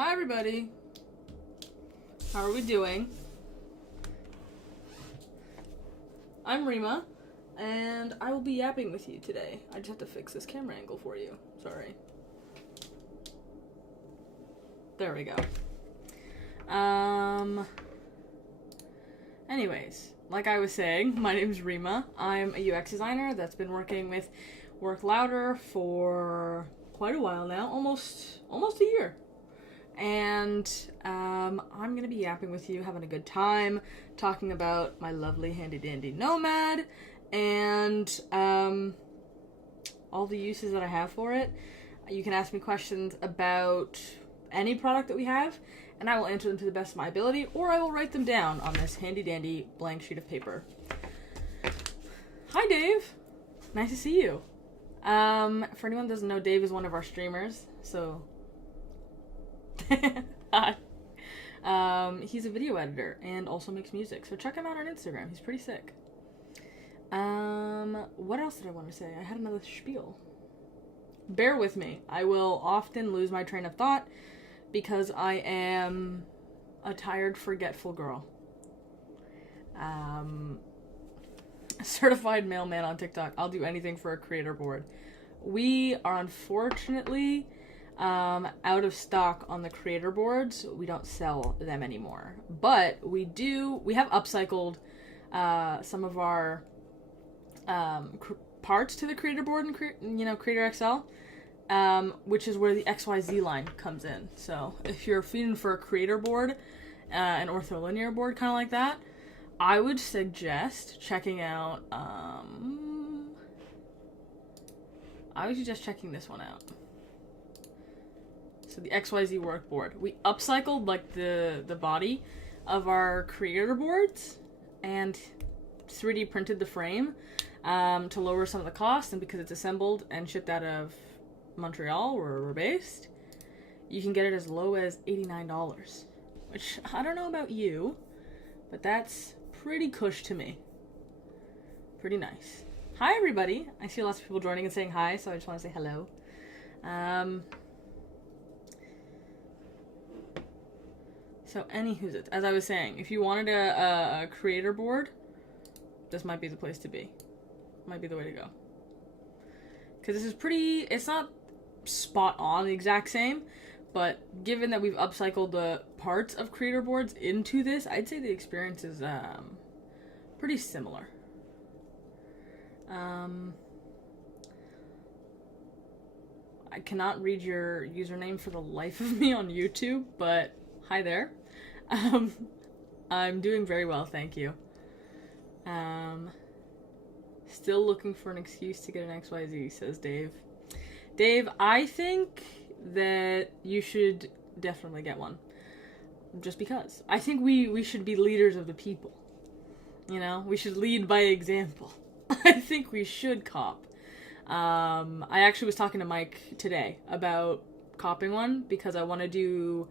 Hi everybody. How are we doing? I'm Reema, and I will be yapping with you today. I just have to fix this camera angle for you. Sorry. There we go. Anyways, like I was saying, my name's Reema. I'm a UX designer that's been working with Work Louder for quite a while now, almost a year. And I'm gonna be yapping with you, having a good time, talking about my lovely handy dandy Nomad and all the uses that I have for it. You can ask me questions about any product that we have, and I will answer them to the best of my ability, or I will write them down on this handy dandy blank sheet of paper. Hi Dave, nice to see you. For anyone who doesn't know, Dave is one of our streamers, so hi. He's a video editor and also makes music, so check him out on Instagram. He's pretty sick. What else did I want to say? I had another spiel. Bear with me. I will often lose my train of thought because I am a tired, forgetful girl. Certified mailman on TikTok. I'll do anything for a creator board. We are unfortunately out of stock on the creator boards. We don't sell them anymore, but we have upcycled some of our parts to the creator board and Creator XL, which is where the XYZ line comes in. So if you're feeding for a creator board, an ortholinear board kind of like that, I would suggest checking out checking this one out. So the XYZ work board. We upcycled like the body of our creator boards and 3D printed the frame to lower some of the cost, and because it's assembled and shipped out of Montreal, where we're based, you can get it as low as $89, which I don't know about you, but that's pretty cush to me. Pretty nice. Hi everybody. I see lots of people joining and saying hi, so I just want to say hello. So anywho's it, as I was saying, if you wanted a creator board, this might be the place to be. Might be the way to go. Because this is pretty, it's not spot on the exact same, but given that we've upcycled the parts of creator boards into this, I'd say the experience is pretty similar. I cannot read your username for the life of me on YouTube, but hi there. I'm doing very well, thank you. Still looking for an excuse to get an XYZ, says Dave. Dave, I think that you should definitely get one. Just because. I think we should be leaders of the people. You know, we should lead by example. I think we should cop. I actually was talking to Mike today about copping one because I want to do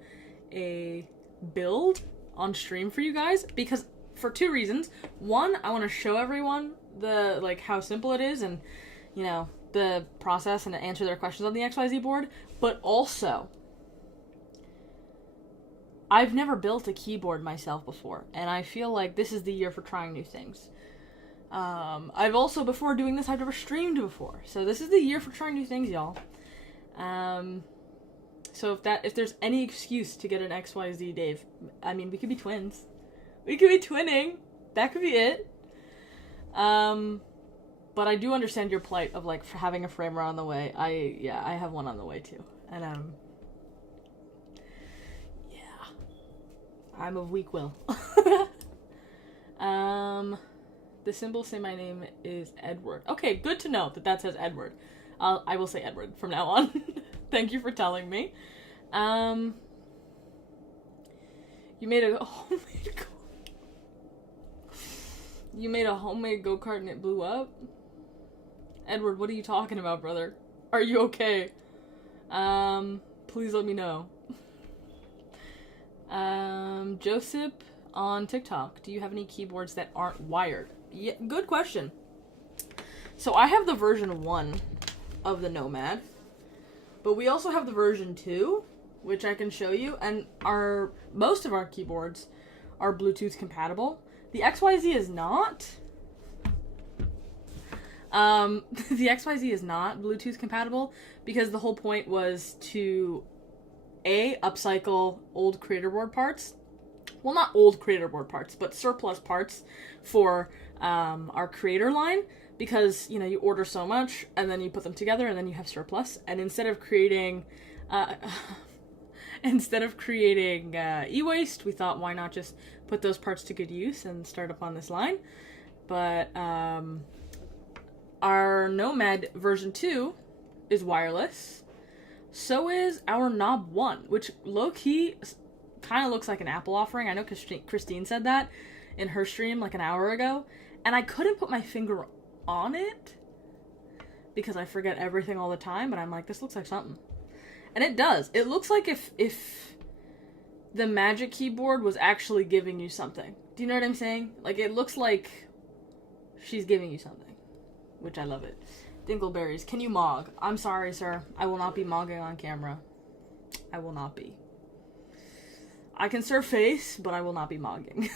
a build on stream for you guys, because for two reasons. One, I want to show everyone how simple it is and, you know, the process, and to answer their questions on the XYZ board, but also I've never built a keyboard myself before, and I feel like this is the year for trying new things. I've also, before doing this, I've never streamed before, so this is the year for trying new things, y'all. So if there's any excuse to get an XYZ, Dave, I mean, we could be twins. We could be twinning. That could be it. But I do understand your plight of, like, having a framer on the way. I have one on the way, too. And, yeah. I'm of weak will. The symbols say my name is Edward. Okay, good to know that says Edward. I will say Edward from now on. Thank you for telling me. You made a homemade homemade go-kart and it blew up? Edward, what are you talking about, brother? Are you okay? Please let me know. Joseph on TikTok, do you have any keyboards that aren't wired? Yeah, good question. So I have the version 1 of the Nomad, but we also have the version 2, which I can show you, and most of our keyboards are Bluetooth compatible. The XYZ is not. The XYZ is not Bluetooth compatible because the whole point was to upcycle old creator board parts. Well, not old creator board parts, but surplus parts for our creator line, because you order so much and then you put them together and then you have surplus. And instead of creating e-waste, we thought, why not just put those parts to good use and start up on this line. But our Nomad version 2 is wireless. So is our Knob 1, which low-key kind of looks like an Apple offering. I know Christine said that in her stream like an hour ago, and I couldn't put my finger on it because I forget everything all the time, but I'm like, this looks like something. And it does. It looks like if the Magic Keyboard was actually giving you something. Do you know what I'm saying? Like, it looks like she's giving you something, which I love it. Dingleberries, can you mog? I'm sorry, sir. I will not be mogging on camera. I will not be. I can serve face, but I will not be mogging.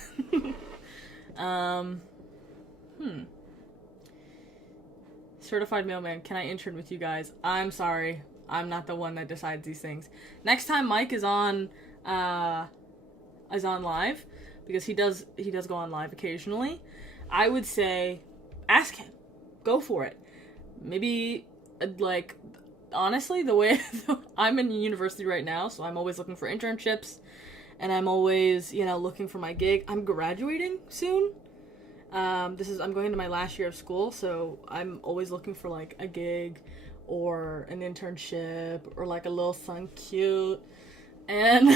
Certified mailman, can I intern with you guys? I'm sorry. I'm not the one that decides these things. Next time Mike is on live, because he does go on live occasionally, I would say ask him. Go for it. Maybe, like, honestly, the way I'm in university right now, so I'm always looking for internships, and I'm always, looking for my gig. I'm graduating soon. I'm going into my last year of school, so I'm always looking for, like, a gig or an internship or, like, a little something cute. And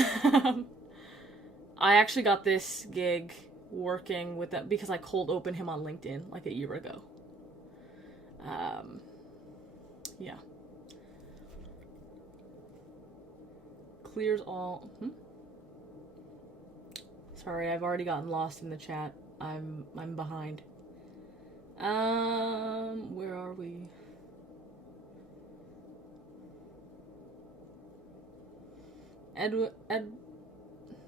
I actually got this gig working with them because I cold opened him on LinkedIn like a year ago. Yeah. Clears all. Sorry, I've already gotten lost in the chat. I'm behind. Where are we?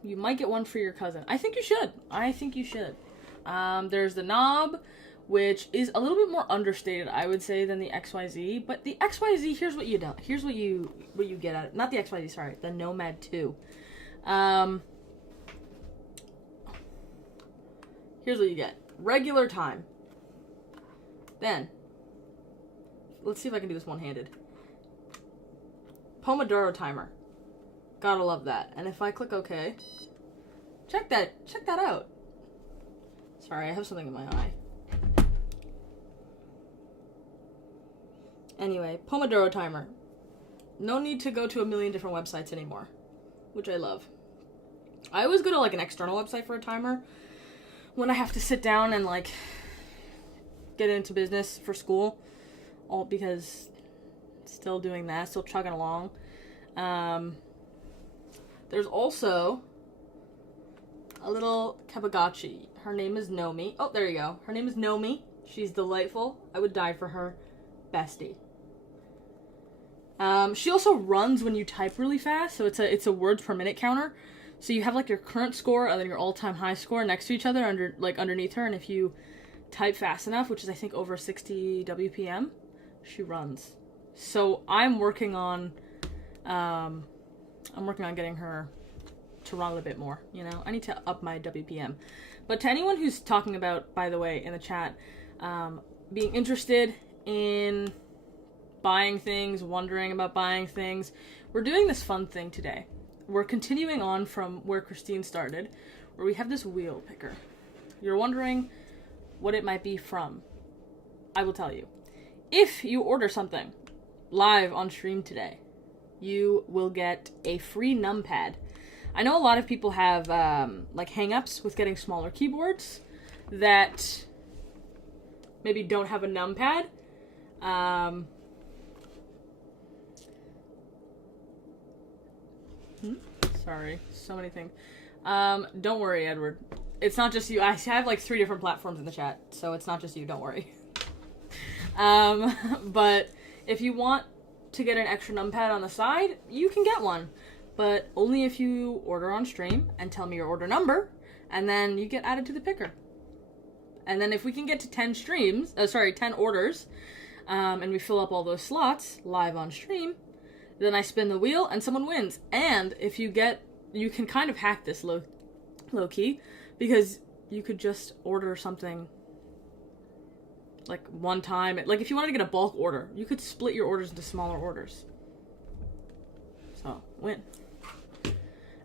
You might get one for your cousin. I think you should. There's the Knob, which is a little bit more understated, I would say, than the XYZ. But the XYZ, here's what you get at it. Not the XYZ, sorry, the Nomad 2. Here's what you get. Regular time. Then, let's see if I can do this one-handed. Pomodoro timer. Gotta love that. And if I click OK, check that out. Sorry, I have something in my eye. Anyway, Pomodoro timer. No need to go to a million different websites anymore, which I love. I always go to like an external website for a timer when I have to sit down and like get into business for school, all because still doing that, still chugging along. There's also a little Kabagachi. Her name is Nomi. Oh, there you go. Her name is Nomi. She's delightful. I would die for her. Bestie. She also runs when you type really fast, so it's a words per minute counter. So you have like your current score and then your all-time high score next to each other underneath her, and if you type fast enough, which is I think over 60 WPM, she runs. So I'm working on getting her to run a bit more, I need to up my WPM. But to anyone who's talking about, by the way, in the chat, being interested in buying things, wondering about buying things, we're doing this fun thing today. We're continuing on from where Christine started, where we have this wheel picker. You're wondering what it might be from. I will tell you. If you order something live on stream today, you will get a free numpad. I know a lot of people have like hang-ups with getting smaller keyboards that maybe don't have a numpad. Sorry, so many things. Don't worry, Edward. It's not just you. I have like 3 different platforms in the chat, so it's not just you. Don't worry. But if you want to get an extra numpad on the side, you can get one. but only if you order on stream and tell me your order number, and then you get added to the picker. And then if we can get to 10 orders, and we fill up all those slots live on stream, then I spin the wheel and someone wins. And if you can kind of hack this low key, because you could just order something like one time. Like if you wanted to get a bulk order, you could split your orders into smaller orders. So, win.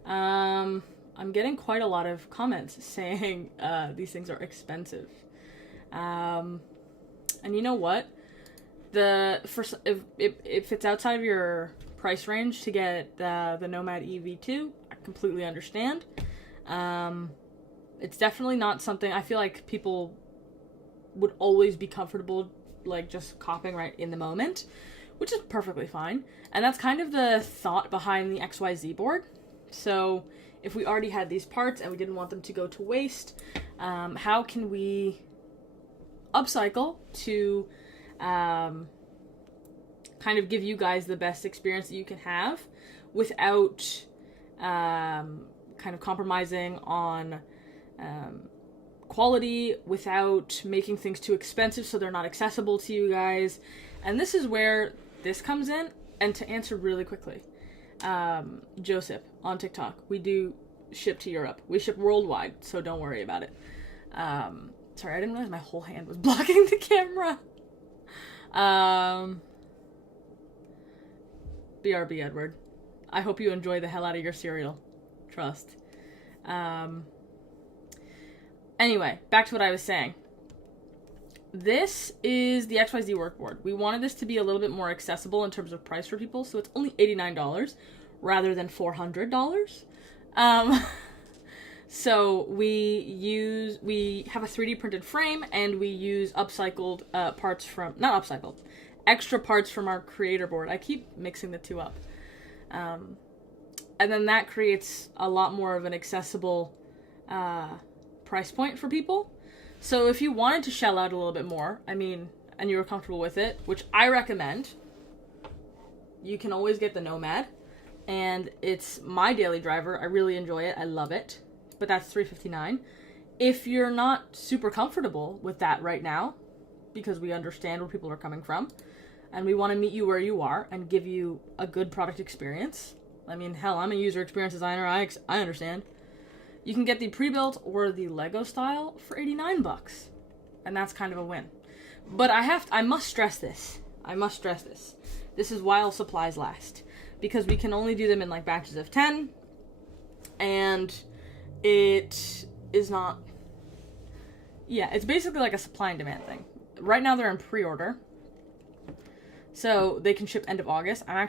I'm getting quite a lot of comments saying these things are expensive. And you know what? If it's outside of your price range to get the Nomad EV2, I completely understand. It's definitely not something I feel like people would always be comfortable like just copying right in the moment, which is perfectly fine. And that's kind of the thought behind the XYZ board. So if we already had these parts and we didn't want them to go to waste, how can we upcycle to kind of give you guys the best experience that you can have without kind of compromising on quality, without making things too expensive so they're not accessible to you guys. And this is where this comes in. And to answer really quickly, Joseph on TikTok, we do ship to Europe. We ship worldwide, so don't worry about it. Sorry, I didn't realize my whole hand was blocking the camera. BRB, Edward. I hope you enjoy the hell out of your cereal. Trust. Anyway, back to what I was saying. This is the XYZ workboard. We wanted this to be a little bit more accessible in terms of price for people, so it's only $89 rather than $400. So we have a 3D printed frame, and we use upcycled parts from, not upcycled, extra parts from our creator board. I keep mixing the two up. And then that creates a lot more of an accessible price point for people. So if you wanted to shell out a little bit more, and you were comfortable with it, which I recommend, you can always get the Nomad, and it's my daily driver. I really enjoy it. I love it. But that's $359. If you're not super comfortable with that right now, because we understand where people are coming from, and we want to meet you where you are and give you a good product experience. Hell, I'm a user experience designer. I understand. You can get the pre-built or the Lego style for $89, and that's kind of a win. But I must stress this. This is while supplies last, because we can only do them in like batches of 10, and it is not. Yeah, it's basically like a supply and demand thing. Right now they're in pre-order, so they can ship end of August. I'm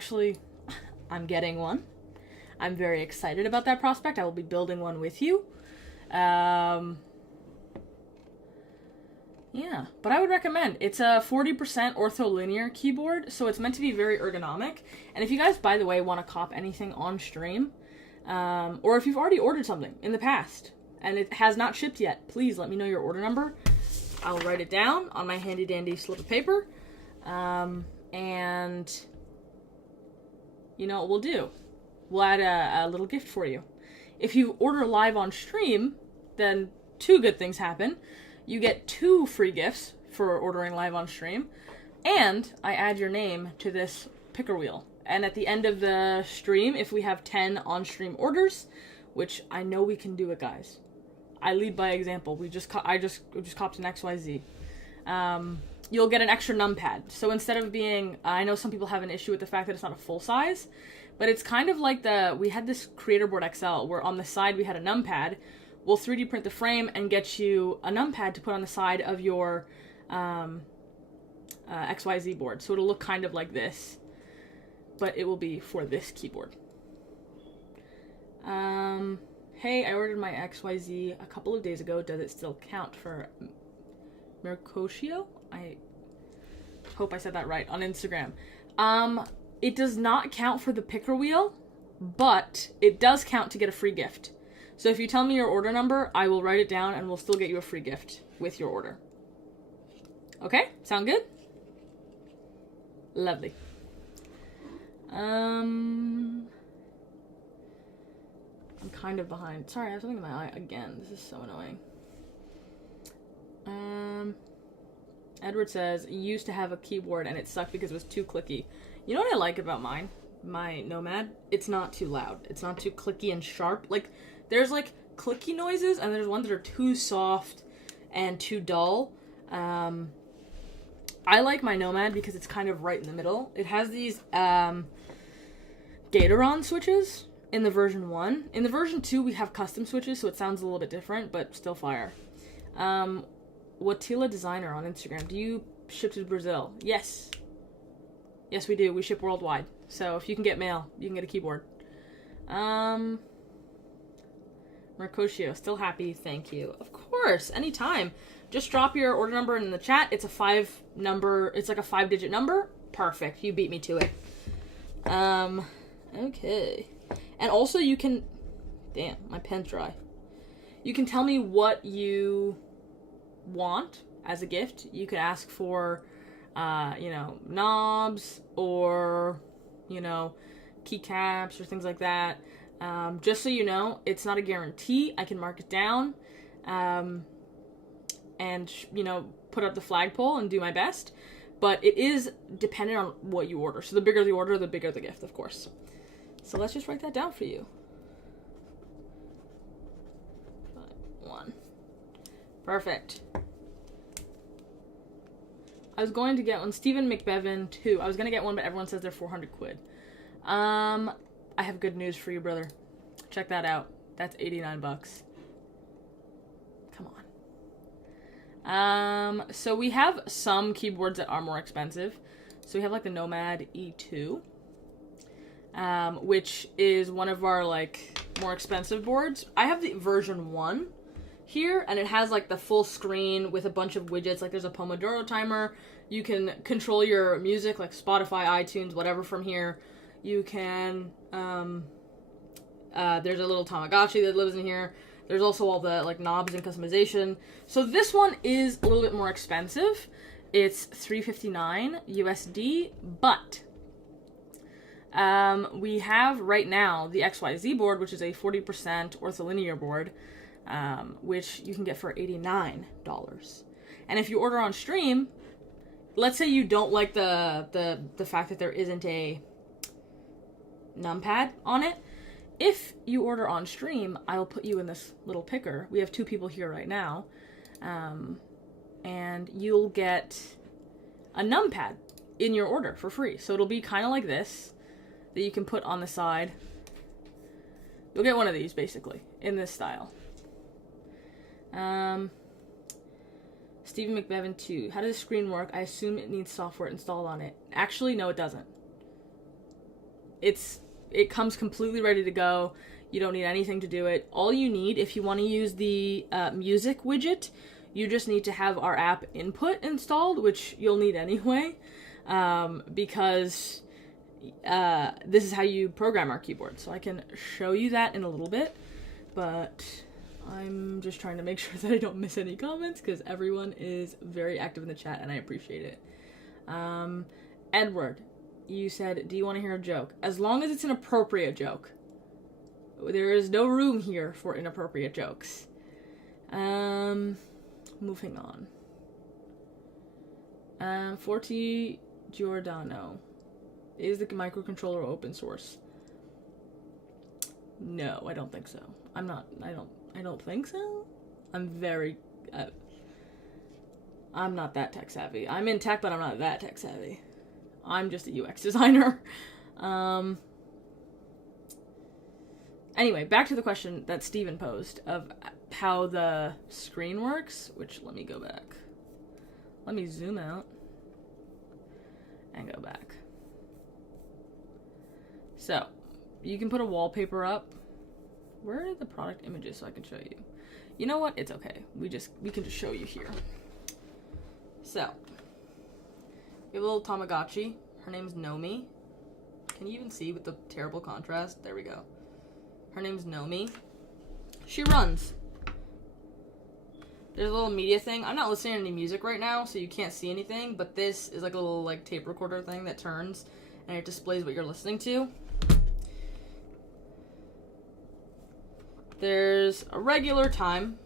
getting one. I'm very excited about that prospect. I will be building one with you. Yeah, but I would recommend. It's a 40% ortholinear keyboard, so it's meant to be very ergonomic. And if you guys, by the way, want to cop anything on stream, or if you've already ordered something in the past and it has not shipped yet, please let me know your order number. I'll write it down on my handy dandy slip of paper. And you know what we'll do? We'll add a little gift for you. If you order live on stream, then two good things happen. You get 2 free gifts for ordering live on stream, and I add your name to this picker wheel. And at the end of the stream, if we have 10 on-stream orders, which I know we can do it, guys. I lead by example. I just copped an XYZ. You'll get an extra numpad. So instead of being, I know some people have an issue with the fact that it's not a full size, but it's kind of like we had this Creator Board XL where on the side we had a numpad. We'll 3D print the frame and get you a numpad to put on the side of your XYZ board. So it'll look kind of like this, but it will be for this keyboard. Hey, I ordered my XYZ a couple of days ago. Does it still count for Mercotio? I hope I said that right on Instagram. It does not count for the picker wheel, but it does count to get a free gift. So if you tell me your order number, I will write it down and we'll still get you a free gift with your order. Okay? Sound good? Lovely. I'm kind of behind. Sorry, I have something in my eye again. This is so annoying. Edward says, you used to have a keyboard and it sucked because it was too clicky. You know what I like about mine? My Nomad? It's not too loud. It's not too clicky and sharp. Like, there's like clicky noises and there's ones that are too soft and too dull. I like my Nomad because it's kind of right in the middle. It has these Gatoron switches in the version 1. In the version 2, we have custom switches, so it sounds a little bit different, but still fire. Watila Designer on Instagram. Do you ship to Brazil? Yes. Yes, we do. We ship worldwide. So if you can get mail, you can get a keyboard. Mercutio, still happy. Thank you. Of course, anytime. Just drop your order number in the chat. It's a 5-digit number. Perfect. You beat me to it. Okay. And also you can, damn, my pen's dry. You can tell me what you want as a gift. You could ask for, knobs or, keycaps or things like that. Just so you know, it's not a guarantee. I can mark it down, and, put up the flagpole and do my best. But it is dependent on what you order. So the bigger the order, the bigger the gift, of course. So let's just write that down for you. 1. Perfect. I was going to get one. Stephen McBevin, 2. I was going to get one, but everyone says they're 400 quid. I have good news for you, brother. Check that out. That's 89 bucks. Come on. So we have some keyboards that are more expensive. So we have like the Nomad E2, which is one of our like more expensive boards. I have the version 1 here, and it has like the full screen with a bunch of widgets. Like there's a Pomodoro timer. You can control your music, like Spotify, iTunes, whatever from here. You can, there's a little Tamagotchi that lives in here. There's also all the like knobs and customization. So this one is a little bit more expensive. It's $359 USD, but we have right now the XYZ board, which is a 40% ortholinear board, which you can get for $89. And if you order on stream, let's say you don't like the fact that there isn't a numpad on it. If you order on stream, I'll put you in this little picker. We have 2 people here right now. And you'll get a numpad in your order for free. So it'll be kind of like this, that you can put on the side. You'll get one of these, basically, in this style. Stephen McBevin 2. How does the screen work? I assume it needs software installed on it. Actually, no, it doesn't. It comes completely ready to go. You don't need anything to do it. All you need, if you want to use the music widget, you just need to have our app input installed, which you'll need anyway, because this is how you program our keyboard. So I can show you that in a little bit, but I'm just trying to make sure that I don't miss any comments because everyone is very active in the chat and I appreciate it. Edward, you said, do you want to hear a joke? As long as it's an appropriate joke. There is no room here for inappropriate jokes. Moving on. Forti Giordano. Is the microcontroller open source? No, I don't think so. I don't think so. I'm not that tech savvy. I'm in tech, but I'm not that tech savvy. I'm just a UX designer. Anyway, back to the question that Steven posed of how the screen works, which let me go back. Let me zoom out and go back. So, you can put a wallpaper up. Where are the product images so I can show you? You know what? It's okay. We can just show you here. So, we have a little Tamagotchi. Her name's Nomi. Can you even see with the terrible contrast? There we go. Her name's Nomi. She runs. There's a little media thing. I'm not listening to any music right now, so you can't see anything, but this is like a little like tape recorder thing that turns, and it displays what you're listening to. there's a regular time,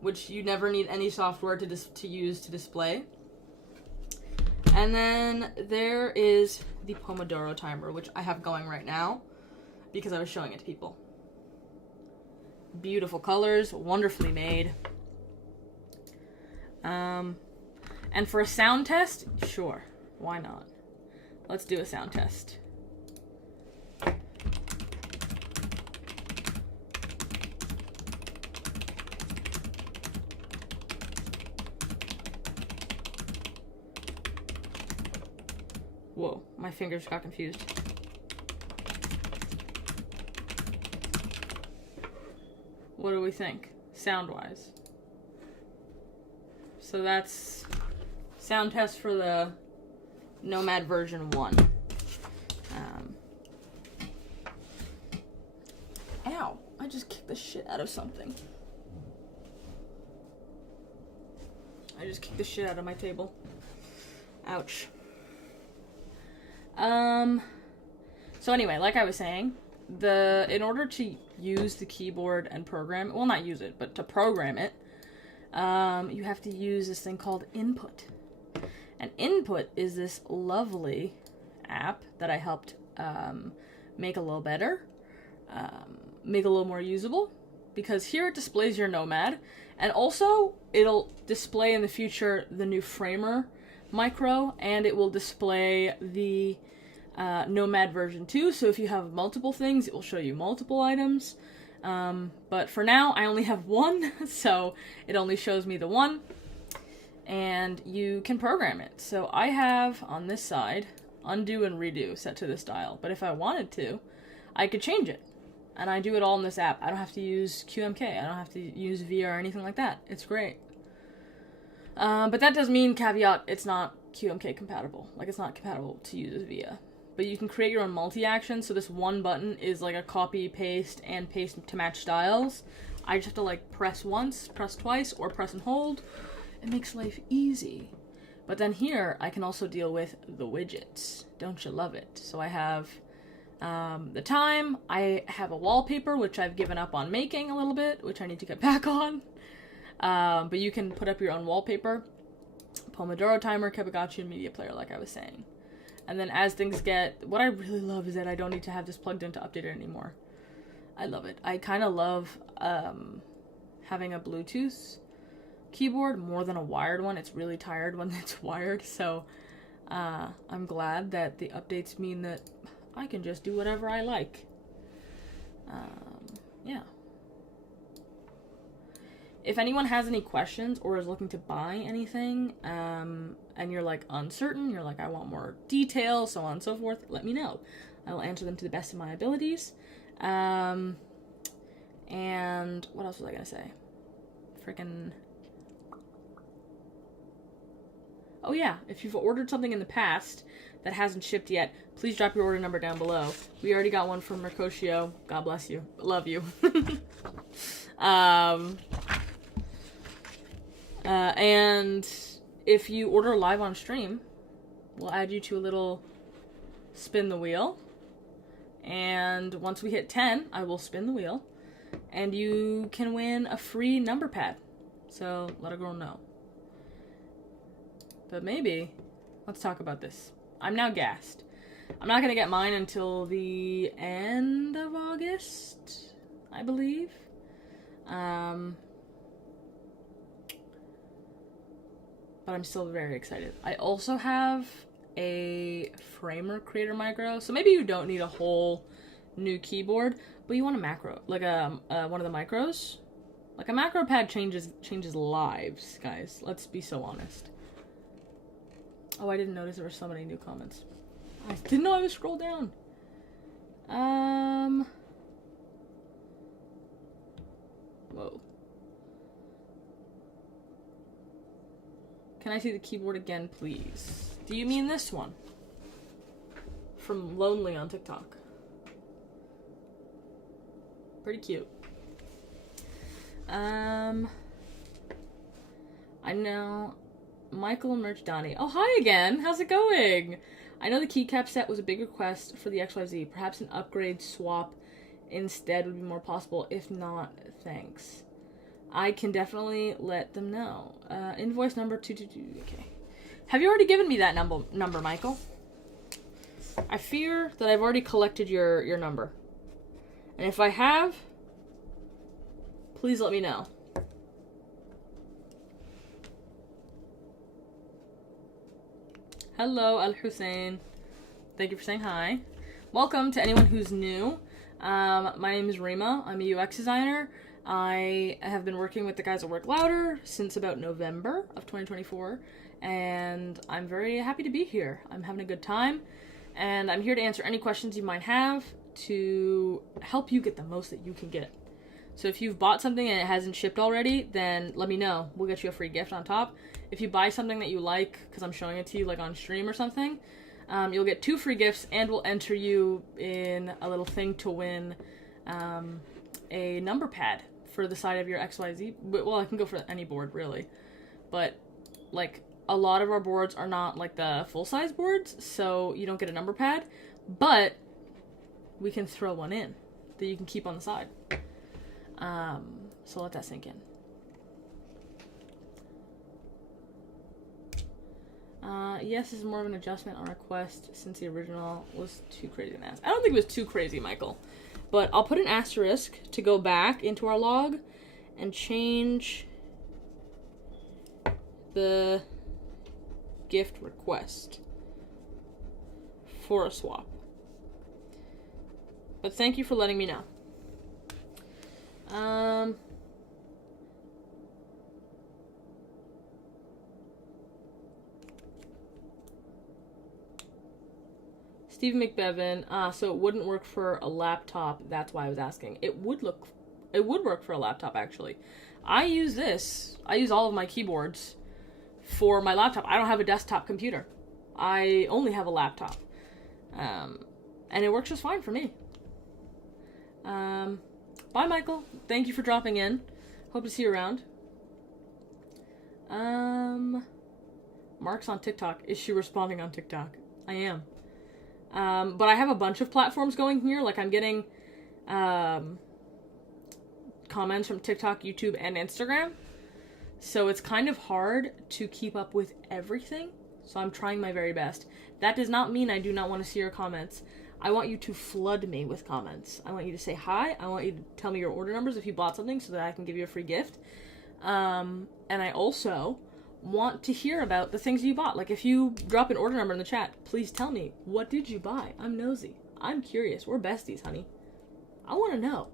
which you never need any software to use to display. And then there is the Pomodoro timer, which I have going right now because I was showing it to people. Beautiful colors, wonderfully made. And for a sound test, sure, why not? Let's do a sound test. Whoa, my fingers got confused. What do we think, sound-wise? So that's sound test for the Nomad version 1. Ow, I just kicked the shit out of something. I just kicked the shit out of my table. Ouch. So anyway, like I was saying, in order to use the keyboard and program, well, not use it, but to program it, you have to use this thing called Input. And Input is this lovely app that I helped make a little better, make a little more usable, because here it displays your Nomad, and also it'll display in the future the new Framer micro, and it will display the Nomad version 2, so if you have multiple things, it will show you multiple items. But for now, I only have one, so it only shows me the one, and you can program it. So I have, on this side, undo and redo set to this dial, but if I wanted to, I could change it, and I do it all in this app. I don't have to use QMK, I don't have to use VIA or anything like that. It's great. But that does mean, caveat, it's not QMK compatible. Like, it's not compatible to use as VIA. But you can create your own multi-action, so this one button is like a copy, paste, and paste to match styles. I just have to like press once, press twice, or press and hold. It makes life easy. But then here, I can also deal with the widgets. Don't you love it? So I have the time, I have a wallpaper, which I've given up on making a little bit, which I need to get back on. But you can put up your own wallpaper, Pomodoro timer, Kebagachi, and media player, like I was saying. And then as things get, what I really love is that I don't need to have this plugged in to update it anymore. I love it. I kind of love having a Bluetooth keyboard more than a wired one. It's really tired when it's wired, so I'm glad that the updates mean that I can just do whatever I like. Yeah. If anyone has any questions or is looking to buy anything, and you're like uncertain, you're like, I want more detail, so on and so forth, let me know. I will answer them to the best of my abilities. And what else was I gonna say? Freaking. Oh yeah, if you've ordered something in the past that hasn't shipped yet, please drop your order number down below. We already got one from Mercotio. God bless you. Love you. And if you order live on stream, we'll add you to a little spin the wheel. And once we hit 10, I will spin the wheel. And you can win a free number pad. So let a girl know. But maybe, let's talk about this. I'm now gassed. I'm not going to get mine until the end of August, I believe. But I'm still very excited. I also have a Framer Creator Micro, so maybe you don't need a whole new keyboard, but you want a macro, like one of the micros. Like a macro pad changes lives, guys. Let's be so honest. Oh, I didn't notice there were so many new comments. I didn't know I would scroll down. Whoa. Can I see the keyboard again, please? Do you mean this one? From Lonely on TikTok. Pretty cute. I know Michael Merch Donnie. Oh, hi again. How's it going? I know the keycap set was a big request for the XYZ. Perhaps an upgrade swap instead would be more possible. If not, thanks. I can definitely let them know. Invoice number 222. Okay. Have you already given me that number, Michael? I fear that I've already collected your number. And if I have, please let me know. Hello, Al Hussein. Thank you for saying hi. Welcome to anyone who's new. My name is Reema. I'm a UX designer. I have been working with the guys at Work Louder since about November of 2024, and I'm very happy to be here. I'm having a good time, and I'm here to answer any questions you might have to help you get the most that you can get. So if you've bought something and it hasn't shipped already, then let me know. We'll get you a free gift on top. If you buy something that you like, because I'm showing it to you like on stream or something, you'll get 2 free gifts, and we'll enter you in a little thing to win a number pad for the side of your XYZ. Well, I can go for any board, really. But, like, a lot of our boards are not, like, the full-size boards, so you don't get a number pad. But we can throw one in that you can keep on the side. So let that sink in. Yes, this is more of an adjustment on request since the original was too crazy to ask. I don't think it was too crazy, Michael. But I'll put an asterisk to go back into our log and change the gift request for a swap. But thank you for letting me know. Steve McBevin, so it wouldn't work for a laptop. That's why I was asking. It would work for a laptop, actually. I use all of my keyboards for my laptop. I don't have a desktop computer. I only have a laptop. And it works just fine for me. Bye, Michael. Thank you for dropping in. Hope to see you around. Mark's on TikTok. Is she responding on TikTok? I am. But I have a bunch of platforms going here. Like, I'm getting comments from TikTok, YouTube, and Instagram. So it's kind of hard to keep up with everything. So I'm trying my very best. That does not mean I do not want to see your comments. I want you to flood me with comments. I want you to say hi. I want you to tell me your order numbers if you bought something so that I can give you a free gift. And I also want to hear about the things you bought. Like, if you drop an order number in the chat, please tell me, what did you buy? I'm nosy. I'm curious. We're besties, honey. I want to know.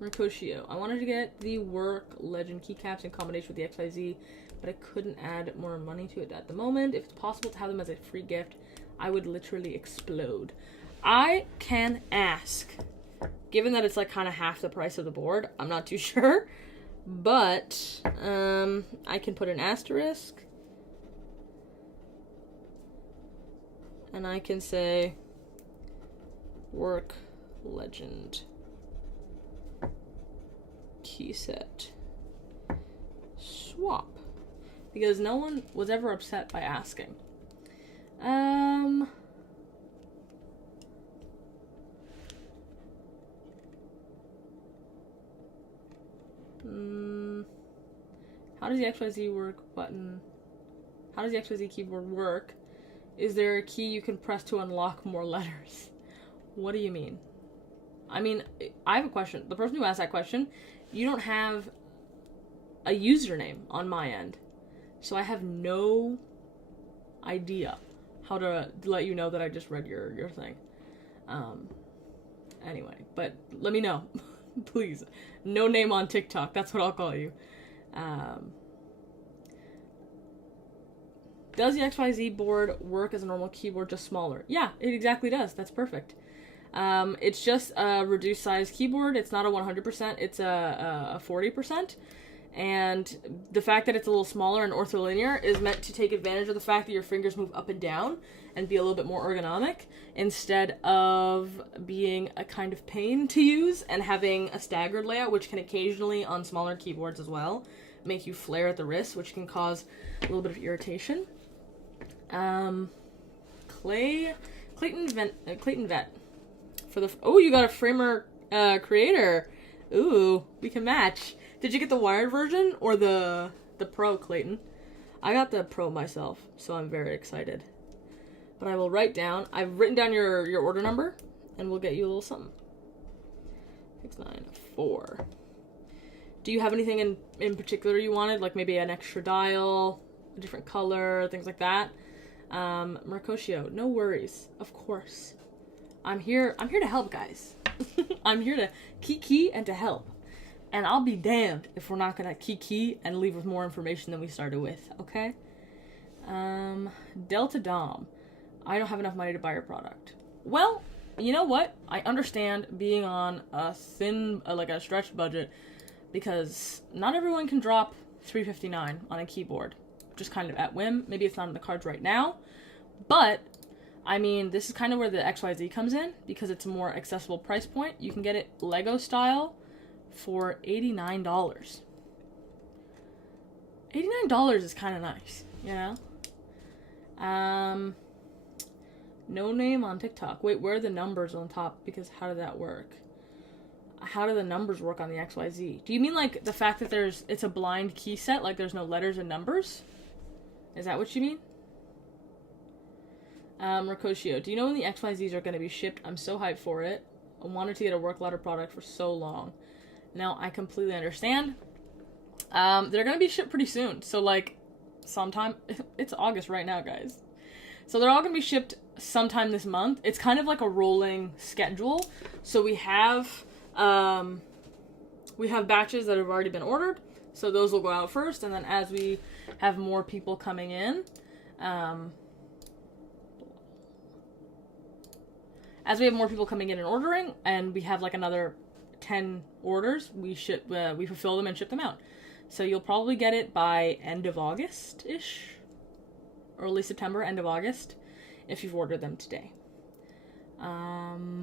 Mercutio. I wanted to get the Work Legend keycaps in combination with the XYZ, but I couldn't add more money to it at the moment. If it's possible to have them as a free gift, I would literally explode. I can ask. Given that it's like kind of half the price of the board, I'm not too sure. But I can put an asterisk. And I can say Work Legend key set swap. Because no one was ever upset by asking. How does the XYZ work button? How does the XYZ keyboard work? Is there a key you can press to unlock more letters? What do you mean? I mean, I have a question. The person who asked that question, you don't have a username on my end. So I have no idea how to let you know that I just read your thing. Anyway, but let me know. Please. No name on TikTok. That's what I'll call you. Does the XYZ board work as a normal keyboard, just smaller? Yeah, it exactly does. That's perfect. It's just a reduced size keyboard. It's not a 100%. It's a 40%. And the fact that it's a little smaller and ortholinear is meant to take advantage of the fact that your fingers move up and down and be a little bit more ergonomic instead of being a kind of pain to use and having a staggered layout, which can occasionally, on smaller keyboards as well, make you flare at the wrist, which can cause a little bit of irritation. Clay Clayton Vet. For the oh, you got a Framer Creator. Ooh, we can match. Did you get the wired version or the Pro, Clayton? I got the Pro myself, so I'm very excited. But I will write down. I've written down your order number, and we'll get you a little something. 694. Do you have anything in particular you wanted, like maybe an extra dial, a different color, things like that? Mercutio, no worries, of course. I'm here to help, guys. I'm here to kiki and to help. And I'll be damned if we're not gonna kiki and leave with more information than we started with, okay? Delta Dom. I don't have enough money to buy your product. Well, you know what? I understand being on a thin, like a stretched budget, because not everyone can drop $359 on a keyboard. Just kind of at whim. Maybe it's not in the cards right now, but I mean, this is kind of where the XYZ comes in, because it's a more accessible price point. You can get it Lego style for $89. $89 is kind of nice, you know? No name on TikTok. Wait, where are the numbers on top? Because how did that work? How do the numbers work on the XYZ? Do you mean like the fact that it's a blind key set, like there's no letters and numbers? Is that what you mean? Mercutio, do you know when the XYZs are going to be shipped? I'm so hyped for it. I wanted to get a work ladder product for so long. Now, I completely understand. They're going to be shipped pretty soon. So, like, sometime... It's August right now, guys. So, they're all going to be shipped sometime this month. It's kind of like a rolling schedule. So, we have batches that have already been ordered. So, those will go out first. And then as we have more people coming in... as we have more people coming in and ordering, and we have like another 10 orders, we fulfill them and ship them out. So you'll probably get it by end of August-ish, early September, end of August, if you've ordered them today. I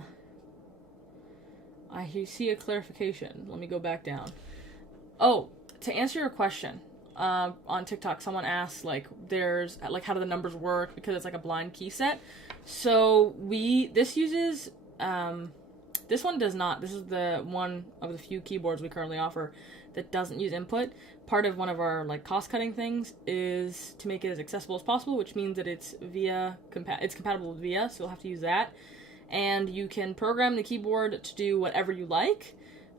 see a clarification. Let me go back down. Oh, to answer your question, on TikTok, someone asked, like, how do the numbers work, because it's like a blind key set. So this uses, this one does not. This is the one of the few keyboards we currently offer that doesn't use input. Part of one of our, like, cost-cutting things is to make it as accessible as possible, which means that it's compatible with VIA, so you'll have to use that. And you can program the keyboard to do whatever you like.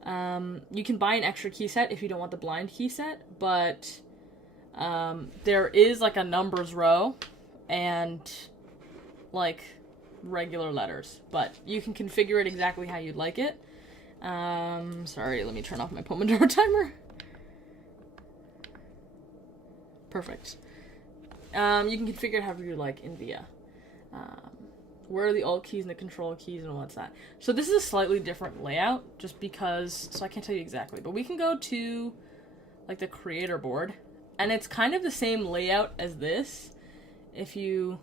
You can buy an extra key set if you don't want the blind key set, but there is like a numbers row and like regular letters, but you can configure it exactly how you'd like it. Sorry, let me turn off my Pomodoro timer. Perfect. You can configure it however you like in VIA. Where are the alt keys and the control keys and what's that? So this is a slightly different layout, just because, so I can't tell you exactly, but we can go to like the creator board, and it's kind of the same layout as this. If you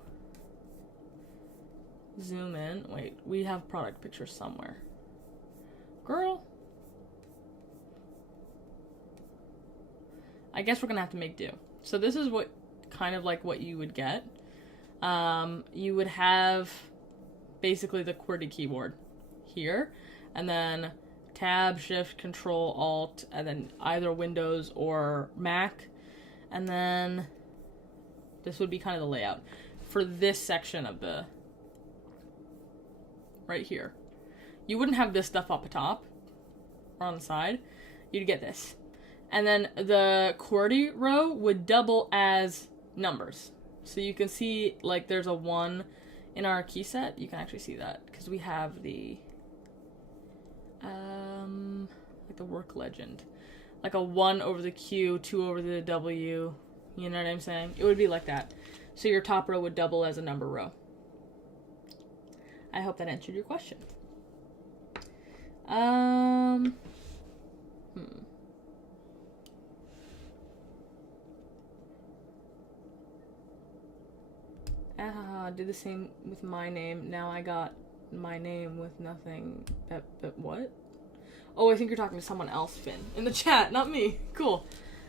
zoom in, wait, we have product pictures somewhere. Girl. I guess we're gonna have to make do. So this is what, kind of like what you would get. You would have basically the QWERTY keyboard here, and then Tab, Shift, Control, Alt, and then either Windows or Mac, and then this would be kind of the layout for this section of the right here. You wouldn't have this stuff up top or on the side. You'd get this, and then the QWERTY row would double as numbers. So you can see, like, there's a 1 in our key set. You can actually see that because we have the like the work legend, like a 1 over the Q, 2 over the W. You know what I'm saying? It would be like that. So your top row would double as a number row. I hope that answered your question. Did the same with my name. Now I got my name with nothing. But what? Oh, I think you're talking to someone else, Finn, in the chat, not me. Cool.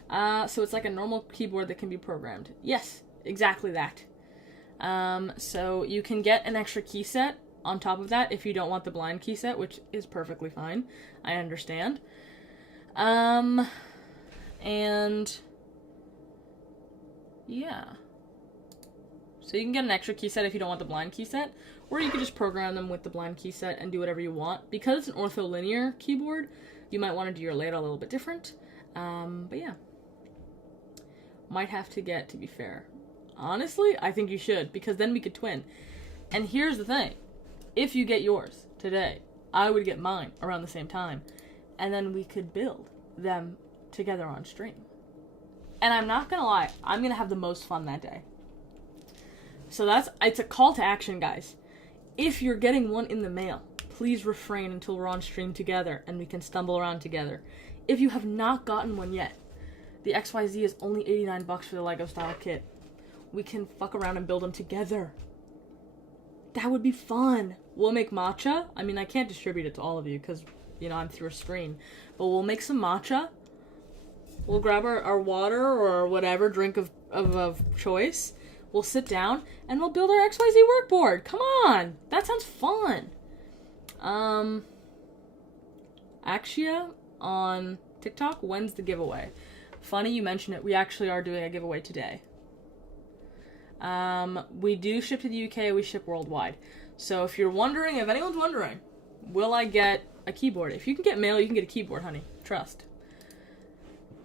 So it's like a normal keyboard that can be programmed. Yes, exactly that. So you can get an extra key set on top of that if you don't want the blind key set, which is perfectly fine. I understand. And yeah. So you can get an extra key set if you don't want the blind key set, or you can just program them with the blind key set and do whatever you want. Because it's an ortholinear keyboard, you might want to do your layout a little bit different. But yeah. Might have to get, to be fair. Honestly, I think you should, because then we could twin. And here's the thing. If you get yours today, I would get mine around the same time. And then we could build them together on stream. And I'm not gonna lie, I'm gonna have the most fun that day. So it's a call to action, guys. If you're getting one in the mail, please refrain until we're on stream together and we can stumble around together. If you have not gotten one yet, the XYZ is only $89 for the Lego style kit. We can fuck around and build them together. That would be fun. We'll make matcha. I mean, I can't distribute it to all of you because, you know, I'm through a screen. But we'll make some matcha. We'll grab our water or whatever drink of choice. We'll sit down and we'll build our XYZ workboard. Come on. That sounds fun. Axia on TikTok, when's the giveaway? Funny you mentioned it. We actually are doing a giveaway today. We do ship to the UK. We ship worldwide. So if anyone's wondering, will I get a keyboard? If you can get mail, you can get a keyboard, honey. Trust.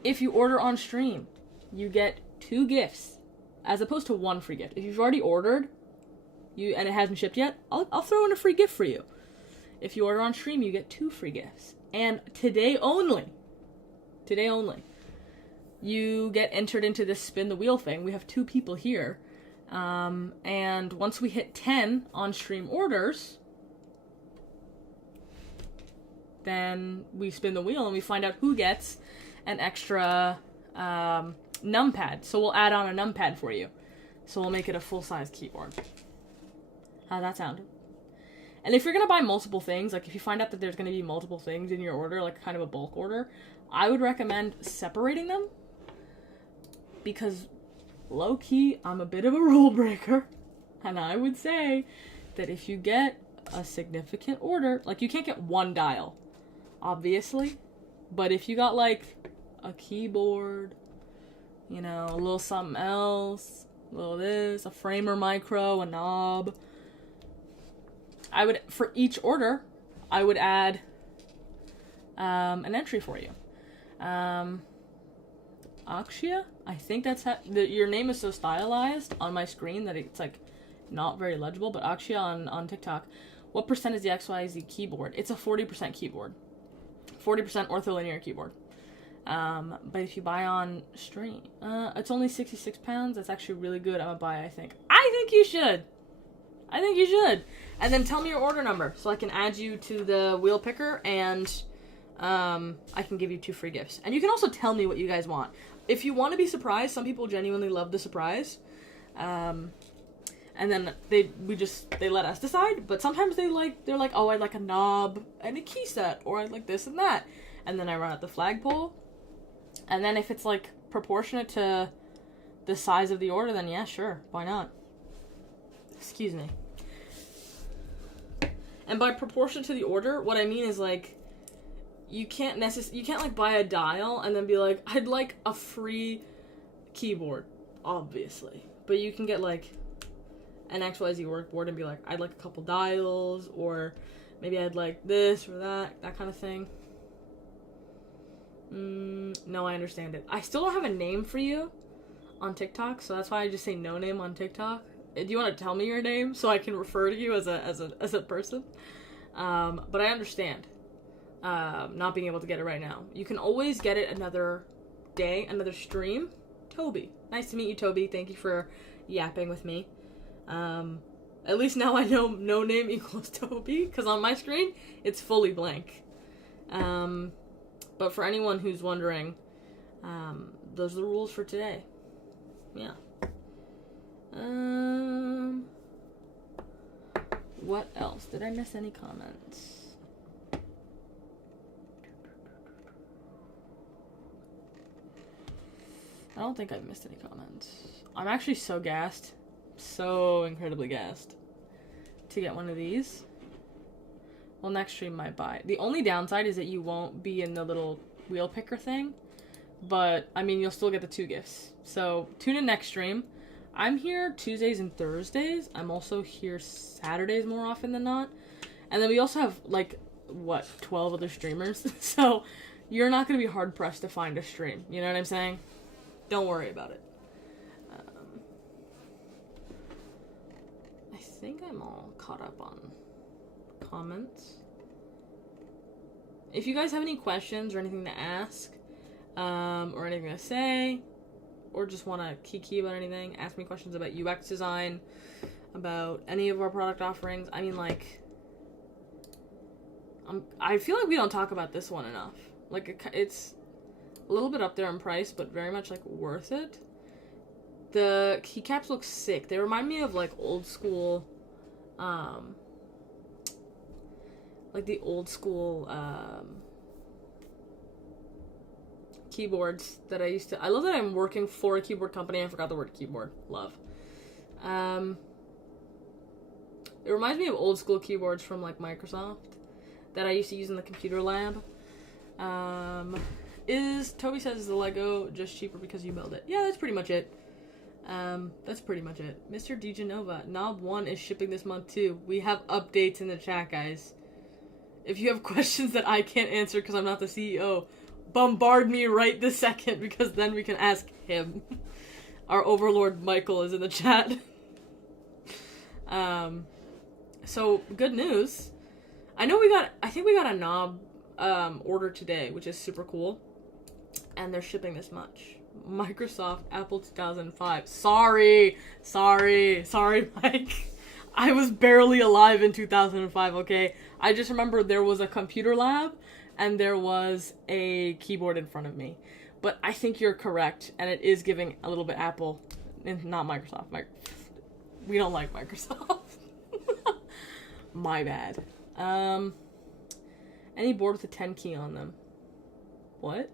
If you order on stream, you get 2 gifts as opposed to 1 free gift. If you've already ordered and it hasn't shipped yet, I'll throw in a free gift for you. If you order on stream, you get 2 free gifts. And today only, you get entered into this spin the wheel thing. We have 2 people here. And once we hit 10 on stream orders, then we spin the wheel and we find out who gets an extra numpad. So we'll add on a numpad for you. So we'll make it a full-size keyboard. How'd that sound? And if you're going to buy multiple things, like if you find out that there's going to be multiple things in your order, like kind of a bulk order, I would recommend separating them. Because low-key, I'm a bit of a rule breaker. And I would say that if you get a significant order, like you can't get 1 dial, obviously. But if you got like a keyboard, you know, a little something else, a little this, a framer micro, a knob, for each order, I would add an entry for you. Akshia? I think that's your name is so stylized on my screen that it's like not very legible, but Akshia on TikTok, what percent is the XYZ keyboard? It's a 40% keyboard. 40% ortholinear keyboard. But if you buy on stream, it's only £66. That's actually really good. I'm gonna buy, I think you should. And then tell me your order number so I can add you to the wheel picker and I can give you 2 free gifts. And you can also tell me what you guys want. If you want to be surprised, some people genuinely love the surprise. And then they let us decide, but sometimes they're like, oh, I'd like a knob and a key set, or I'd like this and that. And then I run out the flagpole. And then if it's like proportionate to the size of the order, then yeah, sure, why not? Excuse me. And by proportion to the order, what I mean is like, you can't like buy a dial and then be like, I'd like a free keyboard, obviously. But you can get like an XYZ workboard and be like, I'd like a couple dials, or maybe I'd like this or that kind of thing. No, I understand it. I still don't have a name for you on TikTok, so that's why I just say no name on TikTok. Do you want to tell me your name so I can refer to you as a person? But I understand not being able to get it right now. You can always get it another day, another stream. Toby. Nice to meet you, Toby. Thank you for yapping with me. At least now I know no name equals Toby, because on my screen, it's fully blank. But for anyone who's wondering, those are the rules for today. Yeah. What else? Did I miss any comments? I don't think I missed any comments. I'm actually so gassed. so incredibly gassed to get one of these. Well, next stream might buy. The only downside is that you won't be in the little wheel picker thing. But, I mean, you'll still get the 2 gifts. So, tune in next stream. I'm here Tuesdays and Thursdays. I'm also here Saturdays more often than not. And then we also have, like, 12 other streamers. So, you're not going to be hard-pressed to find a stream. You know what I'm saying? Don't worry about it. I think I'm all caught up on comments. If you guys have any questions or anything to ask, or anything to say, or just want to kiki about anything, ask me questions about UX design, about any of our product offerings. I mean, like, I feel like we don't talk about this one enough. Like, it's a little bit up there in price, but very much, like, worth it. The keycaps look sick. They remind me of, like, old school, like the old school, keyboards that I used to... I love that I'm working for a keyboard company. I forgot the word keyboard. Love. It reminds me of old school keyboards from, like, Microsoft that I used to use in the computer lab. Toby says, is the Lego just cheaper because you build it? Yeah, that's pretty much it. That's pretty much it. Mr. DeGenova, Knob 1 is shipping this month too. We have updates in the chat, guys. If you have questions that I can't answer because I'm not the CEO, bombard me right this second, because then we can ask him. Our overlord Michael is in the chat. So good news. I think we got a knob order today, which is super cool. And they're shipping this much. Microsoft Apple 2005. Sorry, Mike. I was barely alive in 2005, okay? I just remember there was a computer lab and there was a keyboard in front of me. But I think you're correct, and it is giving a little bit Apple, and not Microsoft. We don't like Microsoft. My bad. Any board with a 10 key on them? What?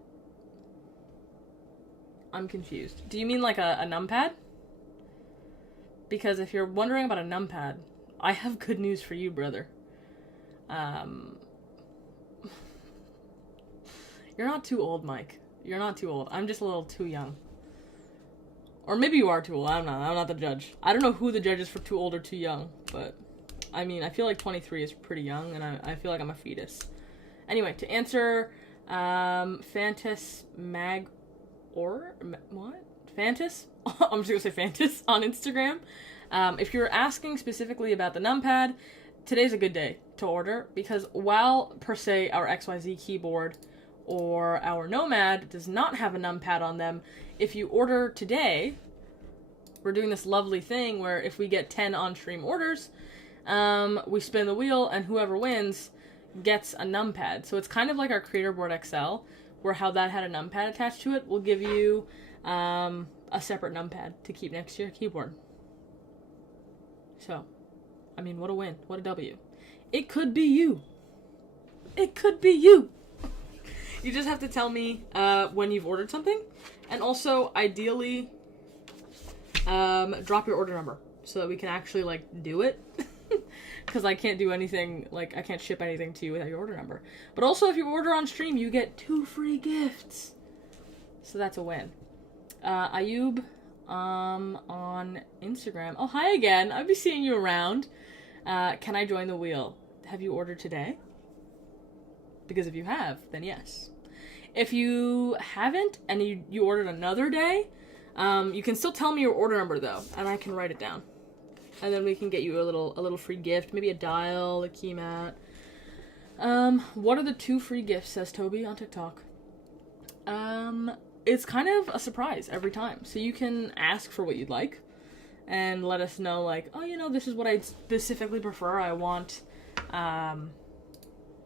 I'm confused. Do you mean like a numpad? Because if you're wondering about a numpad, I have good news for you, brother. You're not too old, Mike. You're not too old. I'm just a little too young. Or maybe you are too old. I'm not the judge. I don't know who the judge is for too old or too young, but I mean, I feel like 23 is pretty young, and I feel like I'm a fetus. Anyway, to answer, Fantas Mag, or, what? Fantas? I'm just gonna say Fantas on Instagram. If you're asking specifically about the numpad, today's a good day to order, because while, per se, our XYZ keyboard or our Nomad does not have a numpad on them, if you order today, we're doing this lovely thing where if we get 10 on-stream orders, we spin the wheel, and whoever wins gets a numpad. So it's kind of like our Creator Board XL, where how that had a numpad attached to it will give you a separate numpad to keep next to your keyboard. So, I mean, what a win. What a W. It could be you. It could be you. You just have to tell me when you've ordered something. And also, ideally, drop your order number so that we can actually, like, do it. Because I can't do anything, like, I can't ship anything to you without your order number. But also, if you order on stream, you get 2 free gifts. So that's a win. Ayub, on Instagram. Oh, hi again. I'll be seeing you around. Can I join the wheel? Have you ordered today? Because if you have, then yes. If you haven't, and you ordered another day, you can still tell me your order number, though, and I can write it down. And then we can get you a little free gift. Maybe a dial, a key mat. What are the 2 free gifts, says Toby on TikTok. It's kind of a surprise every time. So you can ask for what you'd like. And let us know, like, oh, you know, this is what I specifically prefer. I want,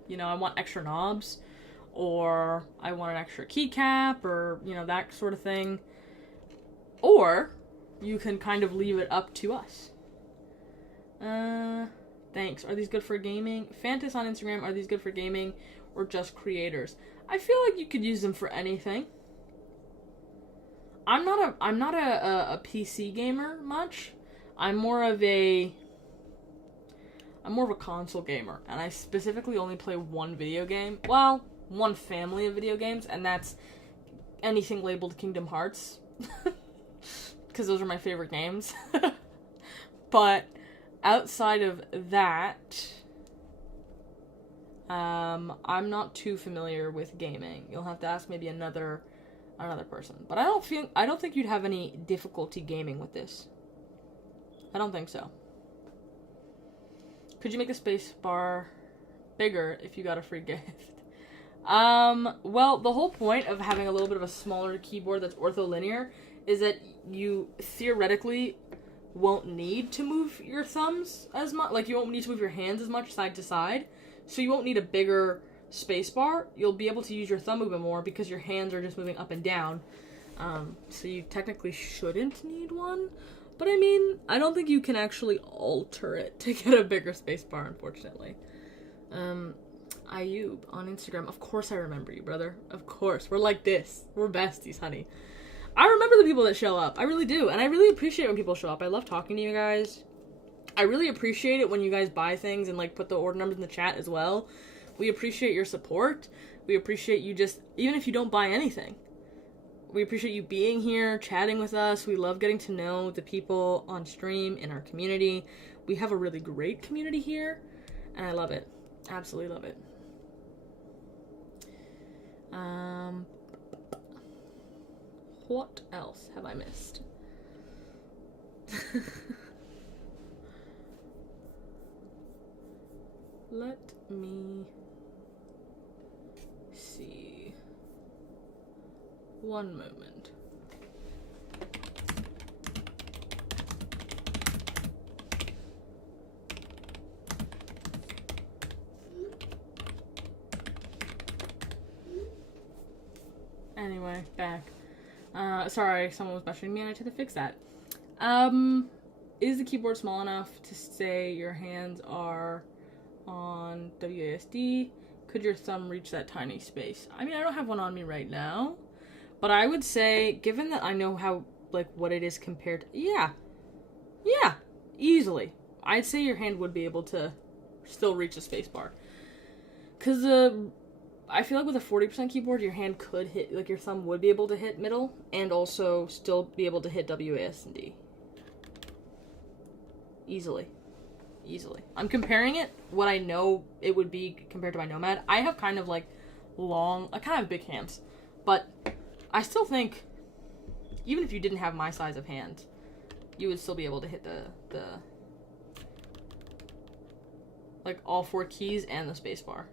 you know, I want extra knobs. Or I want an extra keycap. Or, you know, that sort of thing. Or you can kind of leave it up to us. Thanks. Are these good for gaming? Fantas on Instagram, are these good for gaming or just creators? I feel like you could use them for anything. I'm not a PC gamer much. I'm more of a console gamer, and I specifically only play one video game. Well, one family of video games, and that's anything labeled Kingdom Hearts. Because those are my favorite games. But outside of that, I'm not too familiar with gaming. You'll have to ask maybe another person. But I don't think you'd have any difficulty gaming with this. I don't think so. Could you make the space bar bigger if you got a free gift? Well, the whole point of having a little bit of a smaller keyboard that's ortholinear is that you theoretically won't need to move your thumbs as much. Like, you won't need to move your hands as much side to side. So you won't need a bigger space bar. You'll be able to use your thumb movement more because your hands are just moving up and down. So you technically shouldn't need one. But I mean, I don't think you can actually alter it to get a bigger space bar, unfortunately. Ayub on Instagram. Of course I remember you, brother. Of course. We're like this. We're besties, honey. I remember the people that show up. I really do. And I really appreciate when people show up. I love talking to you guys. I really appreciate it when you guys buy things and, like, put the order numbers in the chat as well. We appreciate your support. We appreciate you just, even if you don't buy anything. We appreciate you being here, chatting with us. We love getting to know the people on stream in our community. We have a really great community here, and I love it. Absolutely love it. What else have I missed? Let me see. One moment. Anyway, back. Sorry, someone was messaging me and I had to fix that. Is the keyboard small enough to say your hands are on WASD? Could your thumb reach that tiny space? I mean, I don't have one on me right now, but I would say, given that I know how, like, what it is compared to, yeah, easily. I'd say your hand would be able to still reach the space bar. Because I feel like with a 40% keyboard, your hand could hit, like, your thumb would be able to hit middle, and also still be able to hit WASD. Easily. I'm comparing it, what I know it would be compared to my Nomad. I have kind of, like, I kind of have big hands, but I still think, even if you didn't have my size of hand, you would still be able to hit the like, all 4 keys and the space bar.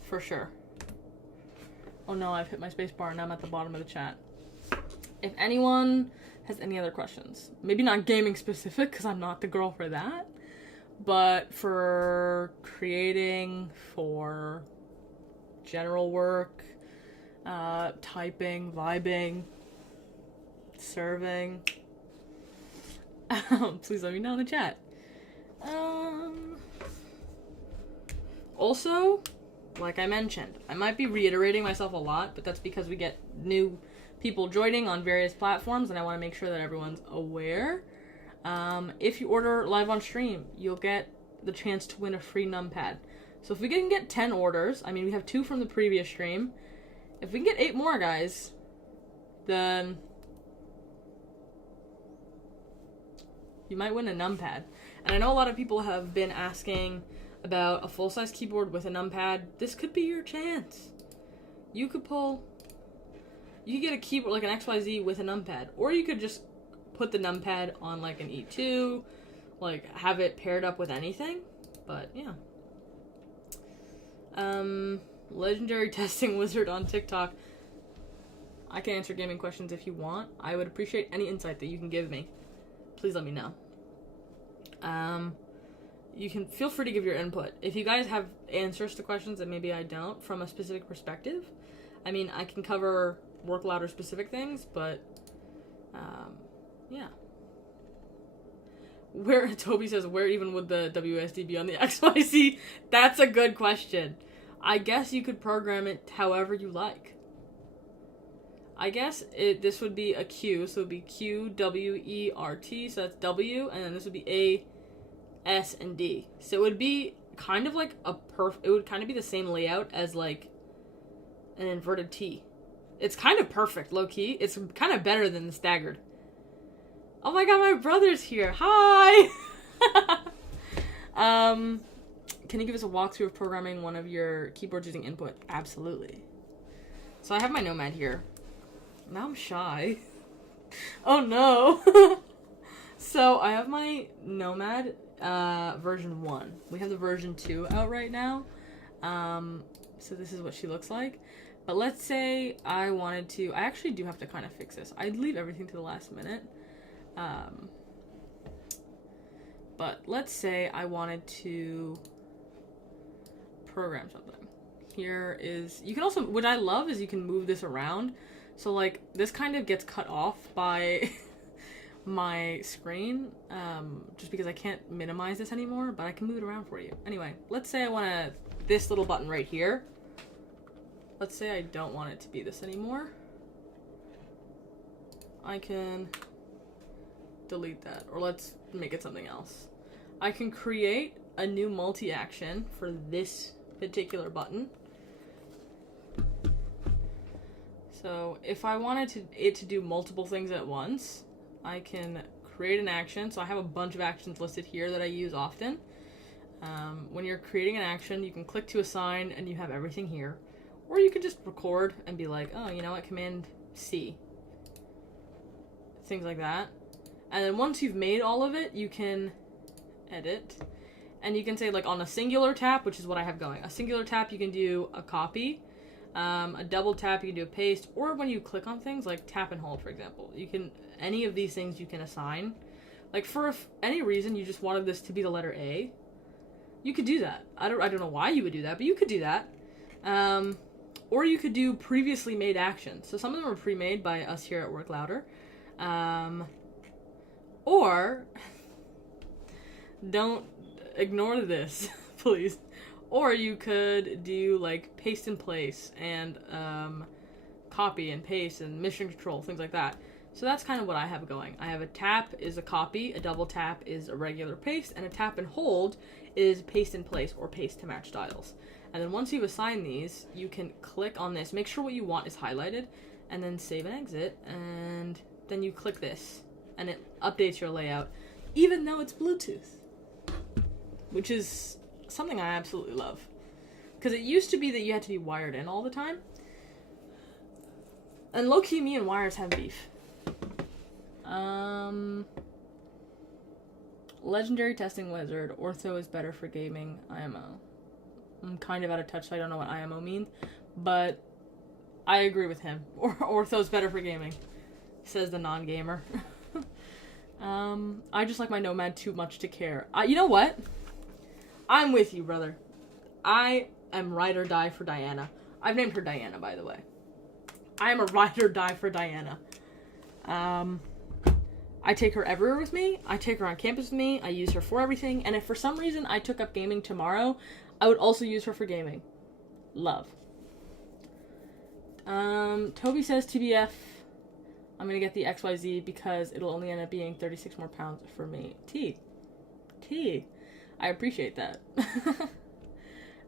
For sure. Oh no, I've hit my space bar and now I'm at the bottom of the chat. If anyone has any other questions, maybe not gaming specific, because I'm not the girl for that, but for creating, for general work, typing, vibing, serving, please let me know in the chat. Also, like I mentioned, I might be reiterating myself a lot, but that's because we get new people joining on various platforms, and I want to make sure that everyone's aware. If you order live on stream, you'll get the chance to win a free numpad. So if we can get 10 orders, I mean, we have 2 from the previous stream. If we can get 8 more, guys, then you might win a numpad. And I know a lot of people have been asking about a full-size keyboard with a numpad. This could be your chance. You could get a keyboard like an XYZ with a numpad, or you could just put the numpad on like an E2, like have it paired up with anything. But yeah. Legendary testing wizard on TikTok. I can answer gaming questions if you want. I would appreciate any insight that you can give me. Please let me know. You can feel free to give your input. If you guys have answers to questions that maybe I don't from a specific perspective, I mean, I can cover work louder specific things, but yeah. Toby says, where even would the WSD be on the XYZ? That's a good question. I guess you could program it however you like. I guess this would be a Q, so it would be QWERT, so that's W, and then this would be A, S, and D. So it would be kind of like it would kind of be the same layout as like an inverted T. It's kind of perfect, low-key. It's kind of better than the staggered. Oh my god, my brother's here. Hi! Can you give us a walkthrough of programming one of your keyboards using input? Absolutely. So I have my Nomad here. Now I'm shy. Oh no. So I have my Nomad version 1. We have the version 2 out right now. So this is what she looks like. But let's say I wanted to... I actually do have to kind of fix this. I'd leave everything to the last minute. But let's say I wanted to program something. Here is... You can also... What I love is you can move this around. So, like, this kind of gets cut off by my screen. Just because I can't minimize this anymore. But I can move it around for you. Anyway, let's say I want this little button right here. Let's say I don't want it to be this anymore. I can delete that, or let's make it something else. I can create a new multi-action for this particular button. So if I wanted it to do multiple things at once, I can create an action. So I have a bunch of actions listed here that I use often. When you're creating an action, you can click to assign and you have everything here. Or you can just record and be like, oh, you know what, Command C. Things like that. And then once you've made all of it, you can edit. And you can say, like, on a singular tap, which is what I have going. A singular tap, you can do a copy. A double tap, you can do a paste. Or when you click on things, like tap and hold, for example. You can, any of these things you can assign. Like, for if any reason you just wanted this to be the letter A, you could do that. I don't know why you would do that, but you could do that. Or you could do previously made actions. So some of them are pre-made by us here at Work Louder. Or, don't ignore this, please. Or you could do like paste in place and copy and paste and mission control, things like that. So that's kind of what I have going. I have a tap is a copy, a double tap is a regular paste, and a tap and hold is paste in place or paste to match styles. And then once you've assigned these, you can click on this, make sure what you want is highlighted, and then save and exit, and then you click this, and it updates your layout, even though it's Bluetooth. Which is something I absolutely love. Because it used to be that you had to be wired in all the time. And low-key, me and wires have beef. Legendary Testing Wizard, Ortho is better for gaming, IMO. I'm kind of out of touch, so I don't know what IMO means, but I agree with him. Ortho's better for gaming, says the non-gamer. I just like my Nomad too much to care. You know what? I'm with you, brother. I am ride or die for Diana. I've named her Diana, by the way. I am a ride or die for Diana. I take her everywhere with me. I take her on campus with me. I use her for everything. And if for some reason I took up gaming tomorrow, I would also use her for gaming. Love. Toby says TBF, I'm going to get the XYZ because it'll only end up being 36 more pounds for me. T. I appreciate that.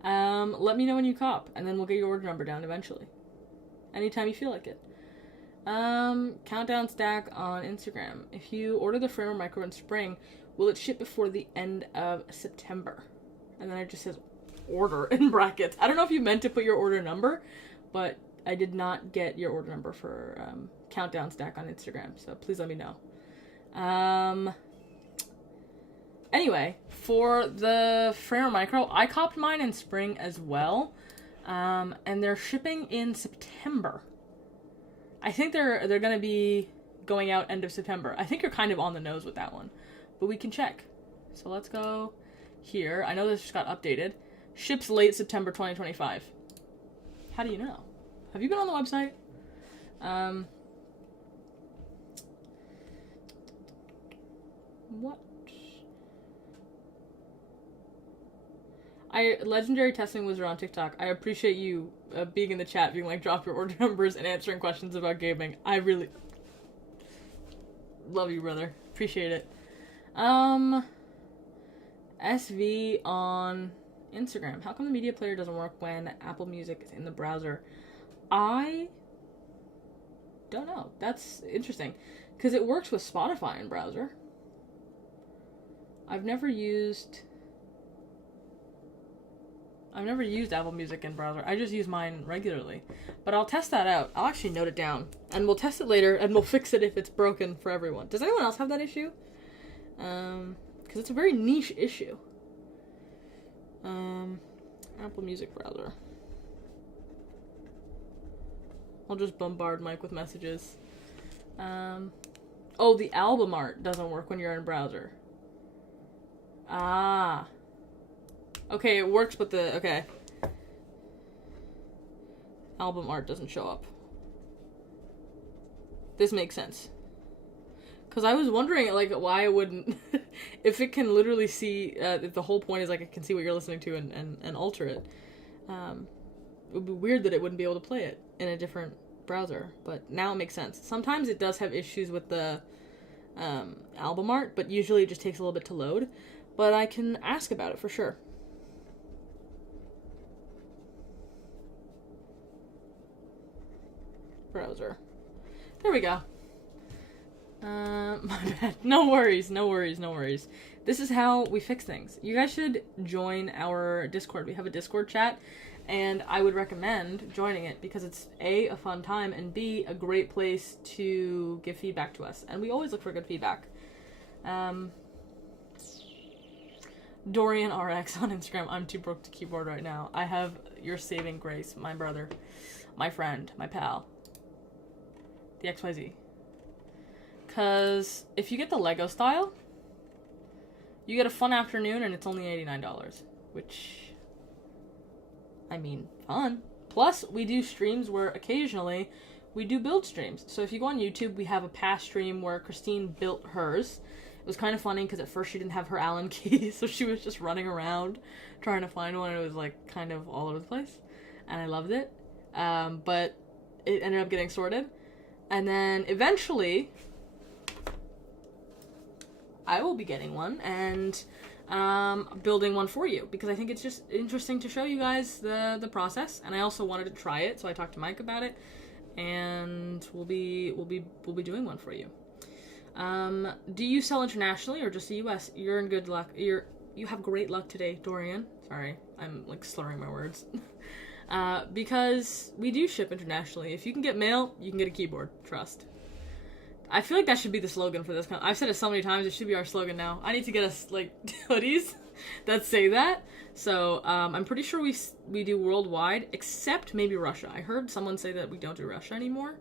Let me know when you cop, and then we'll get your order number down eventually. Anytime you feel like it. Countdown Stack on Instagram. If you order the Framer Micro in spring, will it ship before the end of September? And then it just says order in brackets. I don't know if you meant to put your order number, but I did not get your order number for Countdown Stack on Instagram, so please let me know. Anyway, for the Framer Micro, I copped mine in spring as well, and they're shipping in September. I think they're going to be going out end of September. I think you're kind of on the nose with that one, but we can check. So let's go here. I know this just got updated. Ships late September 2025. How do you know? Have you been on the website? What? Legendary Testing Wizard on TikTok. I appreciate you being in the chat, being like, drop your order numbers and answering questions about gaming. I really love you, brother. Appreciate it. SV on Instagram. How come the media player doesn't work when Apple Music is in the browser? I don't know. That's interesting. Because it works with Spotify in browser. I've never used Apple Music in browser. I just use mine regularly. But I'll test that out. I'll actually note it down. And we'll test it later, and we'll fix it if it's broken for everyone. Does anyone else have that issue? Because it's a very niche issue. Apple Music browser. I'll just bombard Mike with messages. Oh, the album art doesn't work when you're in browser. Ah. Okay, it works, but okay. Album art doesn't show up. This makes sense. Because I was wondering, like, why it wouldn't... if it can literally see... if the whole point is, like, it can see what you're listening to and alter it. It would be weird that it wouldn't be able to play it in a different browser. But now it makes sense. Sometimes it does have issues with the album art, but usually it just takes a little bit to load. But I can ask about it for sure. Browser. There we go. My bad. No worries. This is how we fix things. You guys should join our Discord. We have a Discord chat, and I would recommend joining it because it's A, a fun time, and B, a great place to give feedback to us. And we always look for good feedback. Dorian RX on Instagram. I'm too broke to keyboard right now. I have your saving grace, my brother, my friend, my pal. The XYZ. Because if you get the Lego style, you get a fun afternoon and it's only $89. Which, I mean, fun. Plus, we do streams where occasionally we do build streams. So if you go on YouTube, we have a past stream where Christine built hers. It was kind of funny because at first she didn't have her Allen key, so she was just running around trying to find one, and it was like kind of all over the place. And I loved it. But it ended up getting sorted. And then eventually I will be getting one and building one for you because I think it's just interesting to show you guys the process, and I also wanted to try it, so I talked to Mike about it, and we'll be doing one for you. Do you sell internationally or just the US? You're in good luck. You have great luck today, Dorian. Sorry, I'm like slurring my words. Because we do ship internationally. If you can get mail, you can get a keyboard. Trust. I feel like that should be the slogan for this. I've said it so many times. It should be our slogan now. I need to get us like hoodies that say that. So I'm pretty sure we do worldwide, except maybe Russia. I heard someone say that we don't do Russia anymore,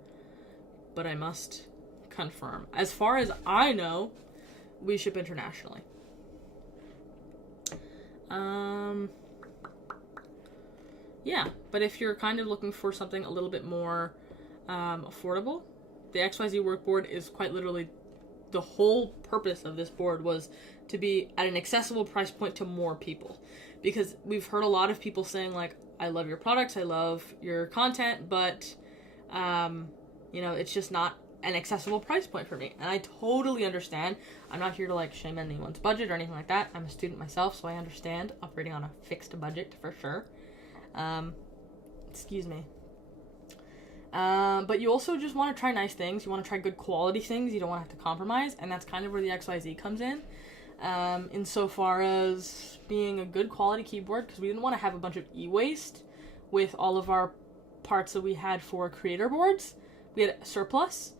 but I must confirm. As far as I know, we ship internationally. Yeah, but if you're kind of looking for something a little bit more affordable, the XYZ workboard is quite literally the whole purpose of this board was to be at an accessible price point to more people. Because we've heard a lot of people saying, like, I love your products, I love your content, but, it's just not an accessible price point for me. And I totally understand. I'm not here to, like, shame anyone's budget or anything like that. I'm a student myself, so I understand operating on a fixed budget for sure. Excuse me. But you also just want to try nice things. You want to try good quality things. You don't want to have to compromise. And that's kind of where the XYZ comes in. Insofar as being a good quality keyboard, because we didn't want to have a bunch of e-waste with all of our parts that we had for creator boards. We had surplus.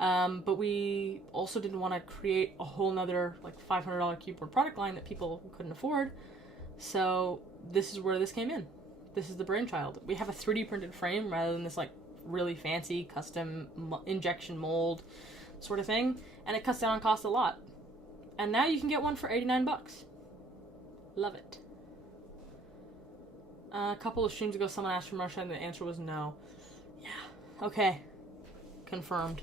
But we also didn't want to create a whole nother, like, $500 keyboard product line that people couldn't afford. So this is where this came in. This is the brainchild. We have a 3D printed frame rather than this, like, really fancy custom injection mold sort of thing, and it cuts down on cost a lot. And now you can get one for $89. Love it. A couple of streams ago, someone asked from Russia, and the answer was no. Yeah. Okay. Confirmed.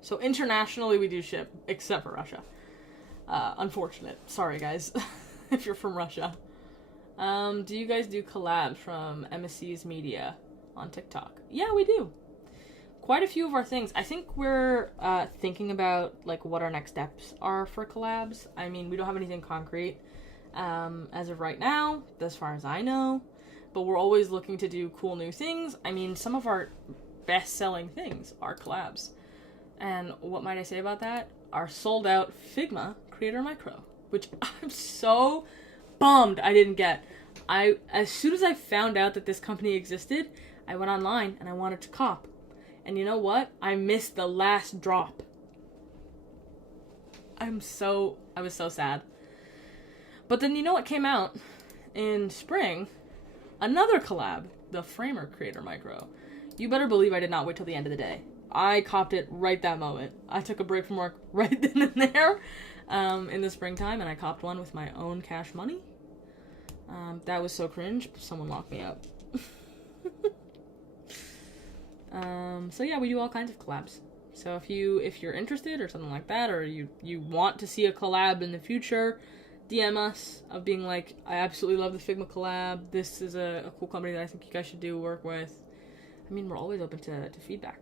So internationally, we do ship, except for Russia. Unfortunate. Sorry, guys. if you're from Russia. Do you guys do collabs from MSC's media on TikTok? Yeah, we do. Quite a few of our things. I think we're thinking about like what our next steps are for collabs. I mean, we don't have anything concrete as of right now, as far as I know. But we're always looking to do cool new things. I mean, some of our best-selling things are collabs. And what might I say about that? Our sold-out Figma Creator Micro, which I'm so bummed I didn't get. As soon as I found out that this company existed, I went online and I wanted to cop. And you know what? I missed the last drop. I was so sad. But then you know what came out in spring? Another collab, the Framer Creator Micro. You better believe I did not wait till the end of the day. I copped it right that moment. I took a break from work right then and there in the springtime, and I copped one with my own cash money. That was so cringe, someone locked me up. So yeah, we do all kinds of collabs. So if you're interested or something like that, or you want to see a collab in the future, DM us of being like, I absolutely love the Figma collab. This is a cool company that I think you guys should do work with. I mean, we're always open to feedback.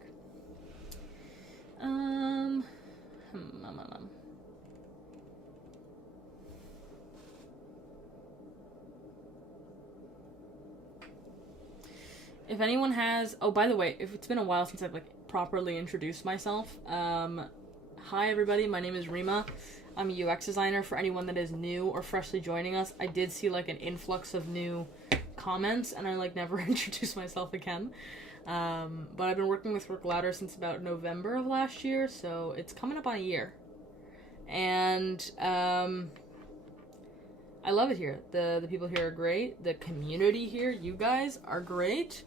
If anyone has, oh, by the way, if it's been a while since I've like properly introduced myself, hi everybody, my name is Reema. I'm a UX designer. For anyone that is new or freshly joining us, I did see like an influx of new comments, and I like never introduced myself again. But I've been working with Work Louder since about November of last year, so it's coming up on a year. And I love it here. The people here are great. The community here, you guys, are great.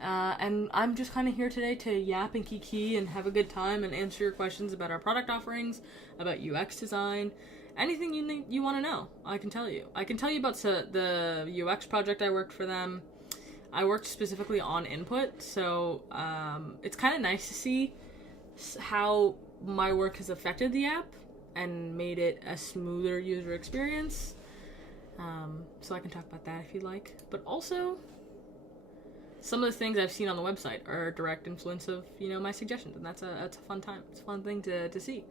And I'm just kind of here today to yap and kiki and have a good time and answer your questions about our product offerings, about UX design, anything you want to know. I can tell you. I can tell you about the UX project I worked for them. I worked specifically on input, so it's kind of nice to see how my work has affected the app and made it a smoother user experience. So I can talk about that if you'd like. But also, some of the things I've seen on the website are a direct influence of, my suggestions, and that's a fun time. It's a fun thing to see.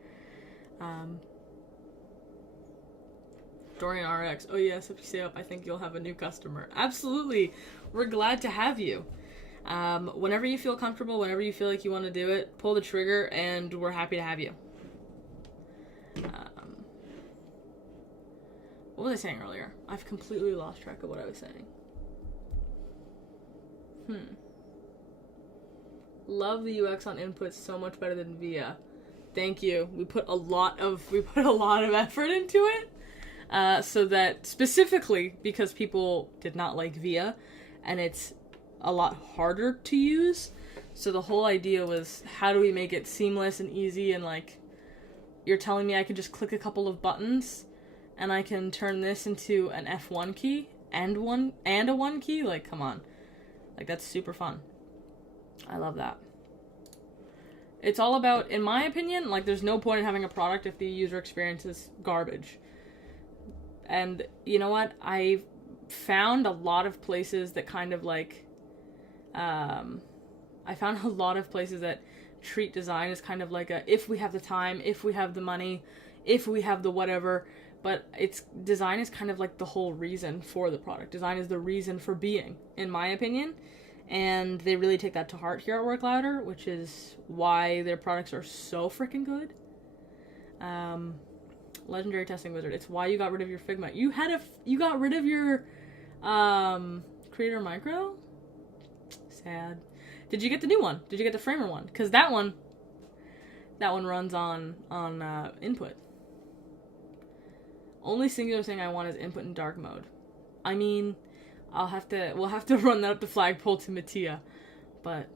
Dorian RX, oh yes, if you stay up, I think you'll have a new customer. Absolutely. We're glad to have you. Whenever you feel comfortable, whenever you feel like you want to do it, pull the trigger, and we're happy to have you. What was I saying earlier? I've completely lost track of what I was saying. Love the UX on input so much better than Via. Thank you. We put a lot of effort into it. So that specifically because people did not like Via, and it's a lot harder to use. So the whole idea was, how do we make it seamless and easy, and like, you're telling me I can just click a couple of buttons and I can turn this into an F1 key and a 1 key? Like, come on. Like, that's super fun. I love that. It's all about, in my opinion, like, there's no point in having a product if the user experience is garbage. And you know what? I found a lot of places that kind of like, I found a lot of places that treat design as kind of like a, if we have the time, if we have the money, if we have the whatever, but design is kind of like the whole reason for the product. Design is the reason for being, in my opinion. And they really take that to heart here at Work Louder, which is why their products are so freaking good. Legendary Testing Wizard. It's why you got rid of your Figma. You got rid of your Creator Micro? Sad. Did you get the new one? Did you get the Framer one? Because that one runs on input. Only singular thing I want is input in dark mode. I mean, we'll have to run that up the flagpole to Mattia, but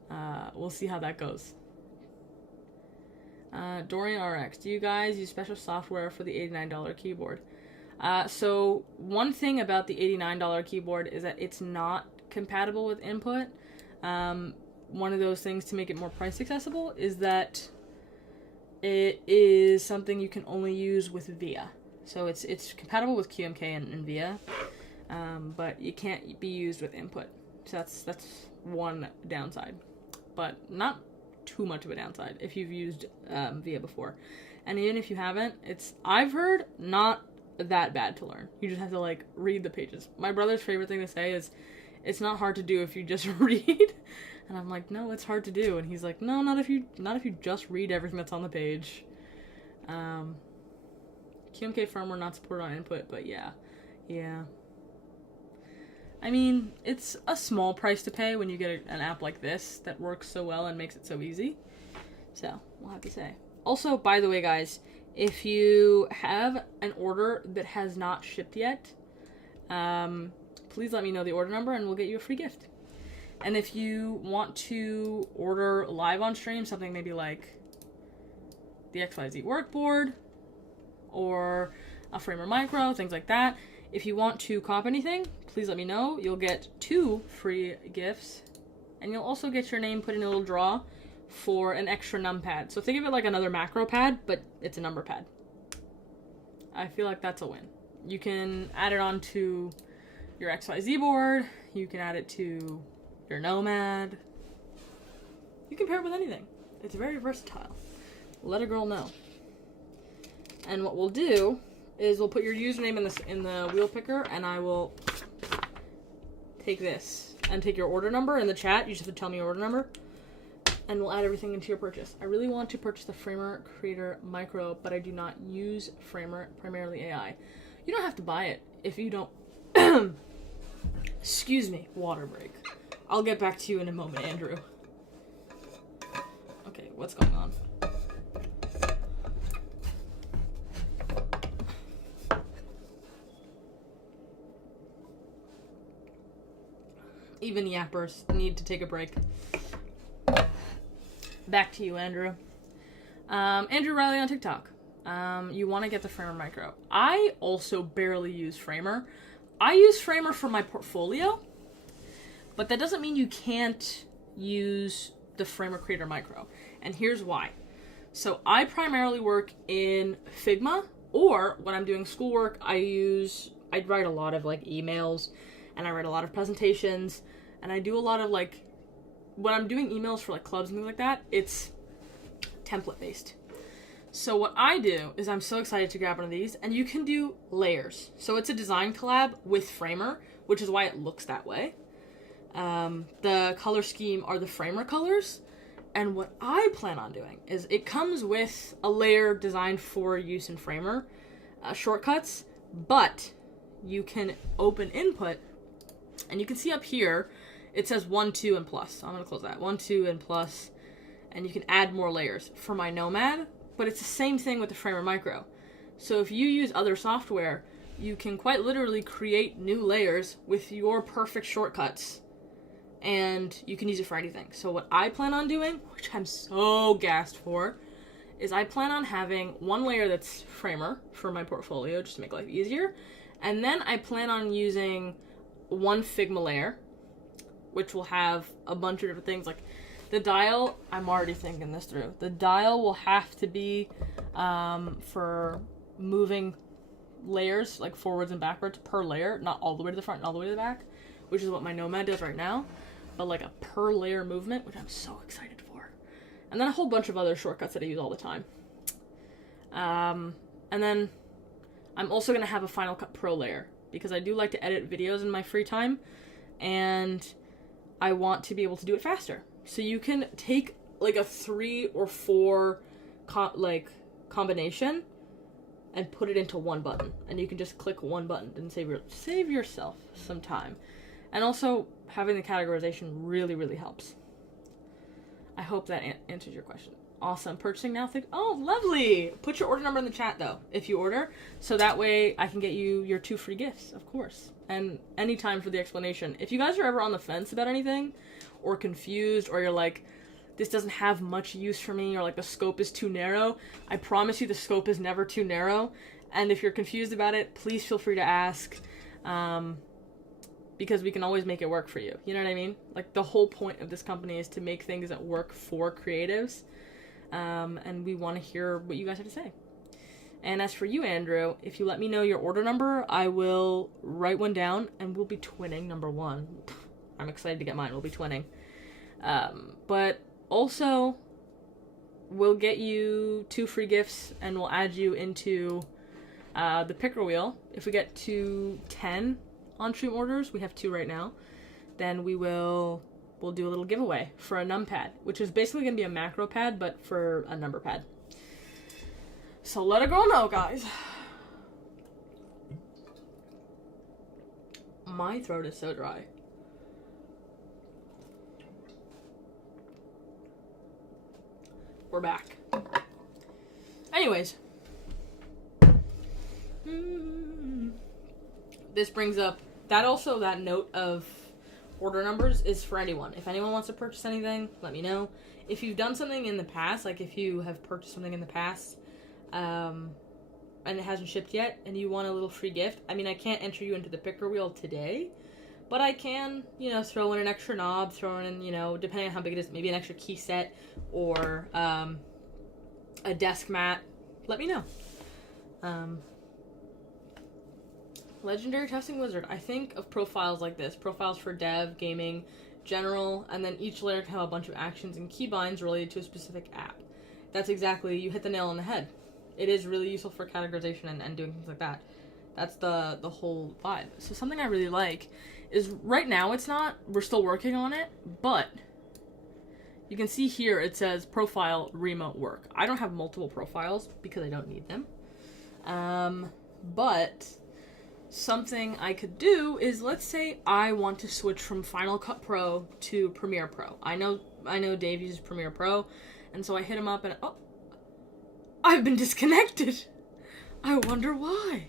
we'll see how that goes. Dorian RX, do you guys use special software for the $89 keyboard? So one thing about the $89 keyboard is that it's not compatible with input. One of those things to make it more price accessible is that it is something you can only use with Via. So it's compatible with QMK and VIA, but it can't be used with input. So that's one downside, but not too much of a downside if you've used VIA before. And even if you haven't, I've heard, not that bad to learn. You just have to like read the pages. My brother's favorite thing to say is, it's not hard to do if you just read. And I'm like, no, it's hard to do. And he's like, no, not if you just read everything that's on the page. QMK firmware not supported on input, but yeah. I mean, it's a small price to pay when you get an app like this that works so well and makes it so easy. So, we'll have to say. Also, by the way, guys, if you have an order that has not shipped yet, please let me know the order number and we'll get you a free gift. And if you want to order live on stream, something maybe like the XYZ workboard or a Framer Micro, things like that, if you want to cop anything, please let me know. You'll get 2 free gifts, and you'll also get your name put in a little draw for an extra numpad. So think of it like another macro pad, but it's a number pad. I feel like that's a win. You can add it onto your XYZ board, you can add it to your Nomad. You can pair it with anything. It's very versatile. Let a girl know. And what we'll do is we'll put your username in the wheel picker, and I will take this and take your order number in the chat. You just have to tell me your order number, and we'll add everything into your purchase. I really want to purchase the Framer Creator Micro, but I do not use Framer, primarily AI. You don't have to buy it if you don't. Excuse me, water break. I'll get back to you in a moment, Andrew. Okay, what's going on? Even yappers need to take a break. Back to you, Andrew. Andrew Riley on TikTok. You want to get the Framer Micro. I also barely use Framer. I use Framer for my portfolio, but that doesn't mean you can't use the Framer Creator Micro. And here's why. So I primarily work in Figma, or when I'm doing schoolwork, I write a lot of like emails, and I write a lot of presentations, and I do a lot of like, when I'm doing emails for like clubs and things like that, it's template based. So what I do is, I'm so excited to grab one of these, and you can do layers. So it's a design collab with Framer, which is why it looks that way. The color scheme are the Framer colors, and what I plan on doing is, it comes with a layer designed for use in Framer, shortcuts, but you can open input, and you can see up here, it says 1, 2, and plus. So I'm going to close that. 1, 2, and plus, and you can add more layers for my Nomad, but it's the same thing with the Framer Micro. So if you use other software, you can quite literally create new layers with your perfect shortcuts, and you can use it for anything. So what I plan on doing, which I'm so gassed for, is I plan on having one layer that's Framer for my portfolio, just to make life easier, and then I plan on using one Figma layer, which will have a bunch of different things. Like the dial, I'm already thinking this through. The dial will have to be for moving layers, like forwards and backwards per layer, not all the way to the front and all the way to the back, which is what my Nomad does right now, but like a per layer movement, which I'm so excited for. And then a whole bunch of other shortcuts that I use all the time. And then I'm also going to have a Final Cut Pro layer, because I do like to edit videos in my free time, and I want to be able to do it faster. So you can take like a 3 or 4 combination and put it into one button, and you can just click one button and save yourself some time. And also, having the categorization really, really helps. I hope that answers your question. Awesome. Purchasing now? Oh, lovely! Put your order number in the chat, though, if you order, so that way I can get you your 2 free gifts, of course. And anytime for the explanation. If you guys are ever on the fence about anything, or confused, or you're like, this doesn't have much use for me, or like the scope is too narrow, I promise you the scope is never too narrow. And if you're confused about it, please feel free to ask, because we can always make it work for you. You know what I mean? Like, the whole point of this company is to make things that work for creatives, and we want to hear what you guys have to say. And as for you, Andrew, if you let me know your order number, I will write one down, and we'll be twinning number one. I'm excited to get mine. We'll be twinning. But also, we'll get you 2 free gifts, and we'll add you into the picker wheel. If we get to 10 on-stream orders, we have 2 right now, then we'll do a little giveaway for a numpad, which is basically going to be a macro pad, but for a number pad. So let a girl know, guys. My throat is so dry. We're back. Anyways. This brings up that note of order numbers is for anyone. If anyone wants to purchase anything, let me know. If you've done something in the past, like if you have purchased something in the past, and it hasn't shipped yet, and you want a little free gift, I mean, I can't enter you into the picker wheel today, but I can, throw in an extra knob, throw in, depending on how big it is, maybe an extra key set, or, a desk mat. Let me know. Legendary Testing Wizard. I think of profiles like this. Profiles for dev, gaming, general, and then each layer can have a bunch of actions and keybinds related to a specific app. That's exactly, you hit the nail on the head. It is really useful for categorization and doing things like that. That's the whole vibe. So something I really like is, right now it's not, we're still working on it, but you can see here it says profile Reema work. I don't have multiple profiles because I don't need them. But something I could do is, let's say I want to switch from Final Cut Pro to Premiere Pro. I know Dave uses Premiere Pro, and so I hit him up and, oh, I've been disconnected. I wonder why.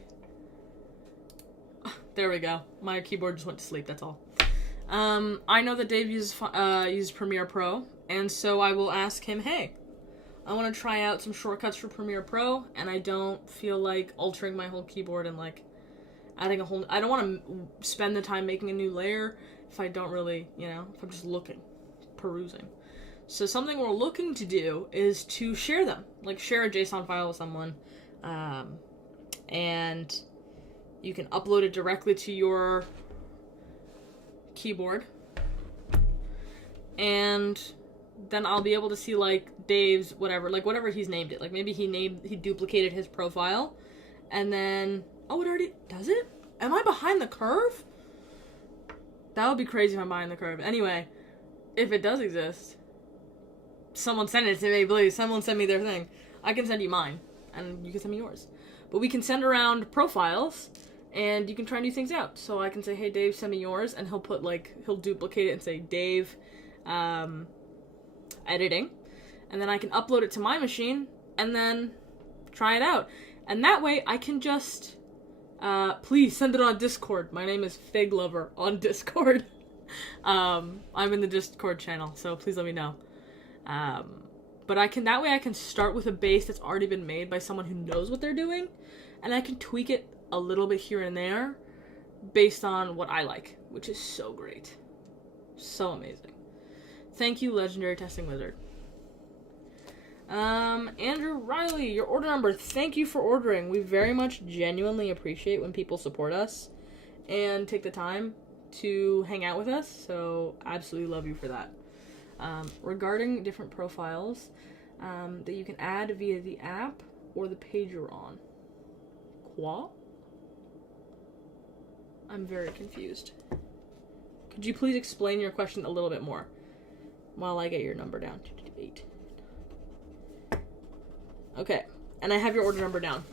There we go. My keyboard just went to sleep, that's all. I know that Dave uses Premiere Pro, and so I will ask him, hey, I want to try out some shortcuts for Premiere Pro, and I don't feel like altering my whole keyboard and, like, adding a whole... I don't want to spend the time making a new layer if I don't really, if I'm just looking, perusing. So something we're looking to do is to share them. Like, share a JSON file with someone, and you can upload it directly to your keyboard, and then I'll be able to see, like, Dave's whatever he's named it. Like, maybe he duplicated his profile, and then, oh, it already does it? Am I behind the curve? That would be crazy if I'm behind the curve. Anyway, if it does exist, someone send it to me, please. Someone send me their thing. I can send you mine, and you can send me yours. But we can send around profiles, and you can try new things out. So I can say, hey, Dave, send me yours, and he'll duplicate it and say, Dave, editing. And then I can upload it to my machine, and then try it out. And that way, I can just, please send it on Discord. My name is Fig Lover on Discord. I'm in the Discord channel, so please let me know. But that way I can start with a base that's already been made by someone who knows what they're doing, and I can tweak it a little bit here and there based on what I like, which is so great. So amazing. Thank you, Legendary Testing Wizard. Andrew Riley, your order number. Thank you for ordering. We very much genuinely appreciate when people support us and take the time to hang out with us, so absolutely love you for that. Regarding different profiles that you can add via the app or the page you're on. Quoi? I'm very confused. Could you please explain your question a little bit more while I get your number down? 8. Okay, and I have your order number down.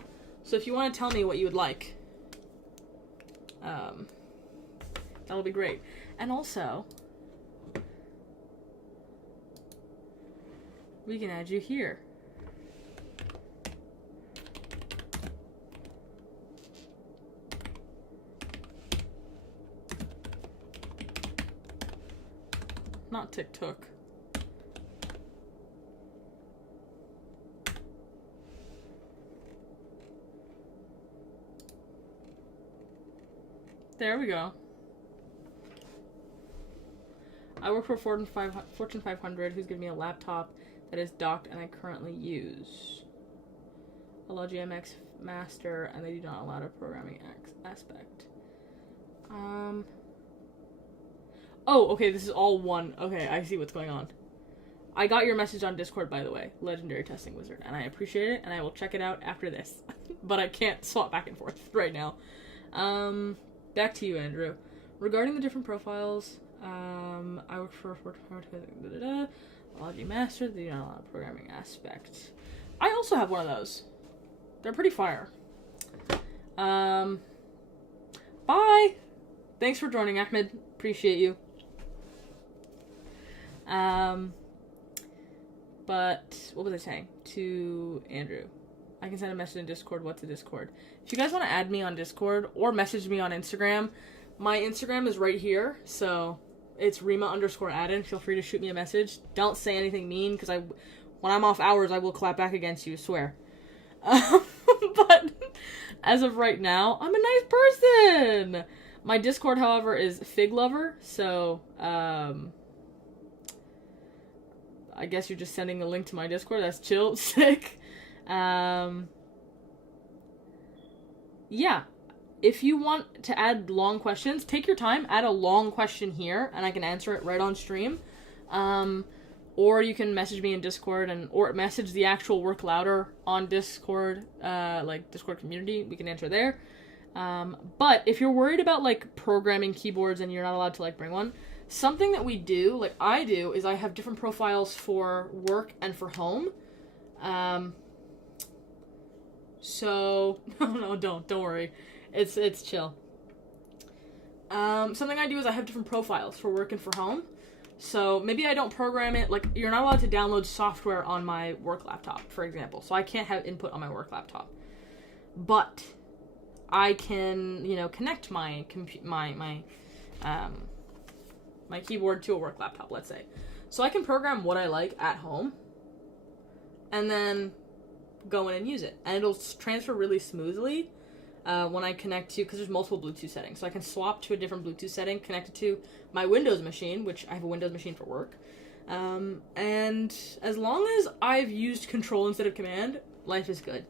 So if you want to tell me what you would like, that'll be great. And also, we can add you here. Not TikTok. There we go. I work for Fortune 500, who's giving me a laptop that is docked and I currently use. allow GMX master, and they do not allow a programming aspect. Oh, okay, this is all one. Okay, I see what's going on. I got your message on Discord, by the way, Legendary Testing Wizard, and I appreciate it, and I will check it out after this. But I can't swap back and forth right now. Back to you, Andrew. Regarding the different profiles, I work for Logi Master, the programming aspect. I also have one of those. They're pretty fire. Bye! Thanks for joining, Ahmed. Appreciate you. But what was I saying to Andrew? I can send a message in Discord. What's a Discord? If you guys want to add me on Discord or message me on Instagram, my Instagram is right here. So it's Reema_Adden. Feel free to shoot me a message. Don't say anything mean, because when I'm off hours, I will clap back against you. Swear. But as of right now, I'm a nice person. My Discord, however, is Fig Lover. So I guess you're just sending a link to my Discord. That's chill. Sick. Yeah. If you want to add long questions, take your time. Add a long question here, and I can answer it right on stream. Or you can message me in Discord, or message the actual Work Louder on Discord, like Discord community. We can answer there. But if you're worried about, like, programming keyboards and you're not allowed to, like, bring one, something that we do, like I do, is I have different profiles for work and for home. So, no, don't worry. It's chill. Something I do is I have different profiles for work and for home. So maybe I don't program it, like, you're not allowed to download software on my work laptop, for example. So I can't have input on my work laptop. But I can, connect my keyboard to a work laptop, let's say. So I can program what I like at home and then go in and use it. And it'll transfer really smoothly when I connect to, because there's multiple Bluetooth settings. So I can swap to a different Bluetooth setting, connect it to my Windows machine, which I have a Windows machine for work. And as long as I've used control instead of command, life is good.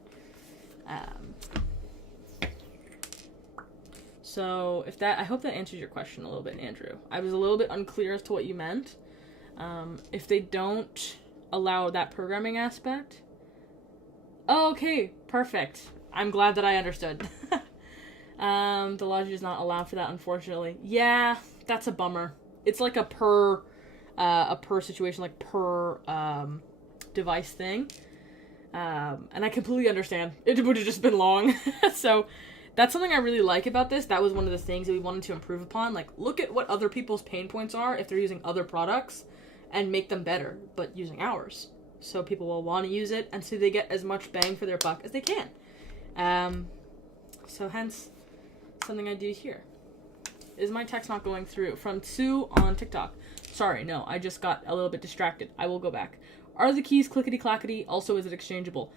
So I hope that answers your question a little bit, Andrew. I was a little bit unclear as to what you meant. If they don't allow that programming aspect. Oh, okay, perfect. I'm glad that I understood. The logic does not allow for that, unfortunately. Yeah, that's a bummer. It's like a per situation, like per device thing. And I completely understand. It would have just been long. So that's something I really like about this. That was one of the things that we wanted to improve upon. Like, look at what other people's pain points are if they're using other products and make them better, but using ours. So people will want to use it, and so they get as much bang for their buck as they can. So hence, something I do here. Is my text not going through? From Sue on TikTok. Sorry, no, I just got a little bit distracted. I will go back. Are the keys clickety-clackety? Also, is it exchangeable?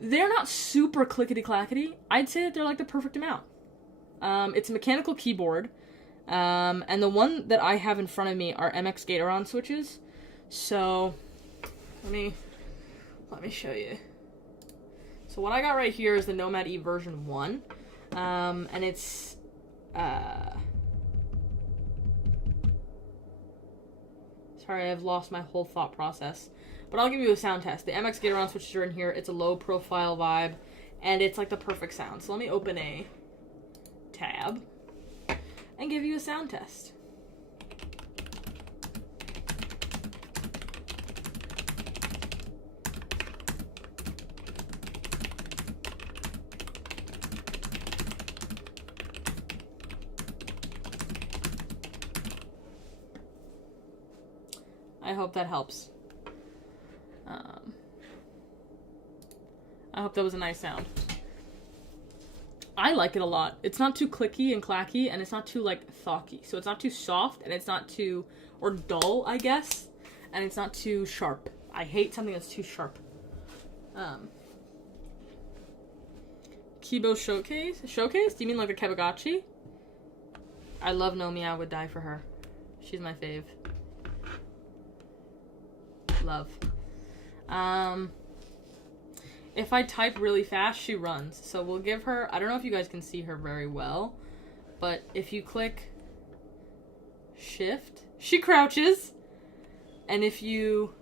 They're not super clickety-clackety. I'd say that they're like the perfect amount. It's a mechanical keyboard. And the one that I have in front of me are MX Gate-A-Ron switches. So, let me show you. So what I got right here is the Nomad E version 1. And it's, sorry, I've lost my whole thought process. But I'll give you a sound test. The MX Gate-A-Ron switches are in here. It's a low profile vibe, and it's like the perfect sound. So let me open a tab and give you a sound test. I hope that helps. I hope that was a nice sound. I like it a lot. It's not too clicky and clacky, and it's not too, like, thocky. So it's not too soft, and it's not too, or dull, I guess, and it's not too sharp. I hate something that's too sharp. Kibo Showcase? Showcase? Do you mean like a Kebagachi? I love Nomi. I would die for her. She's my fave. Love. if I type really fast, she runs. So we'll give her, I don't know if you guys can see her very well, but if you click shift, she crouches. And if you,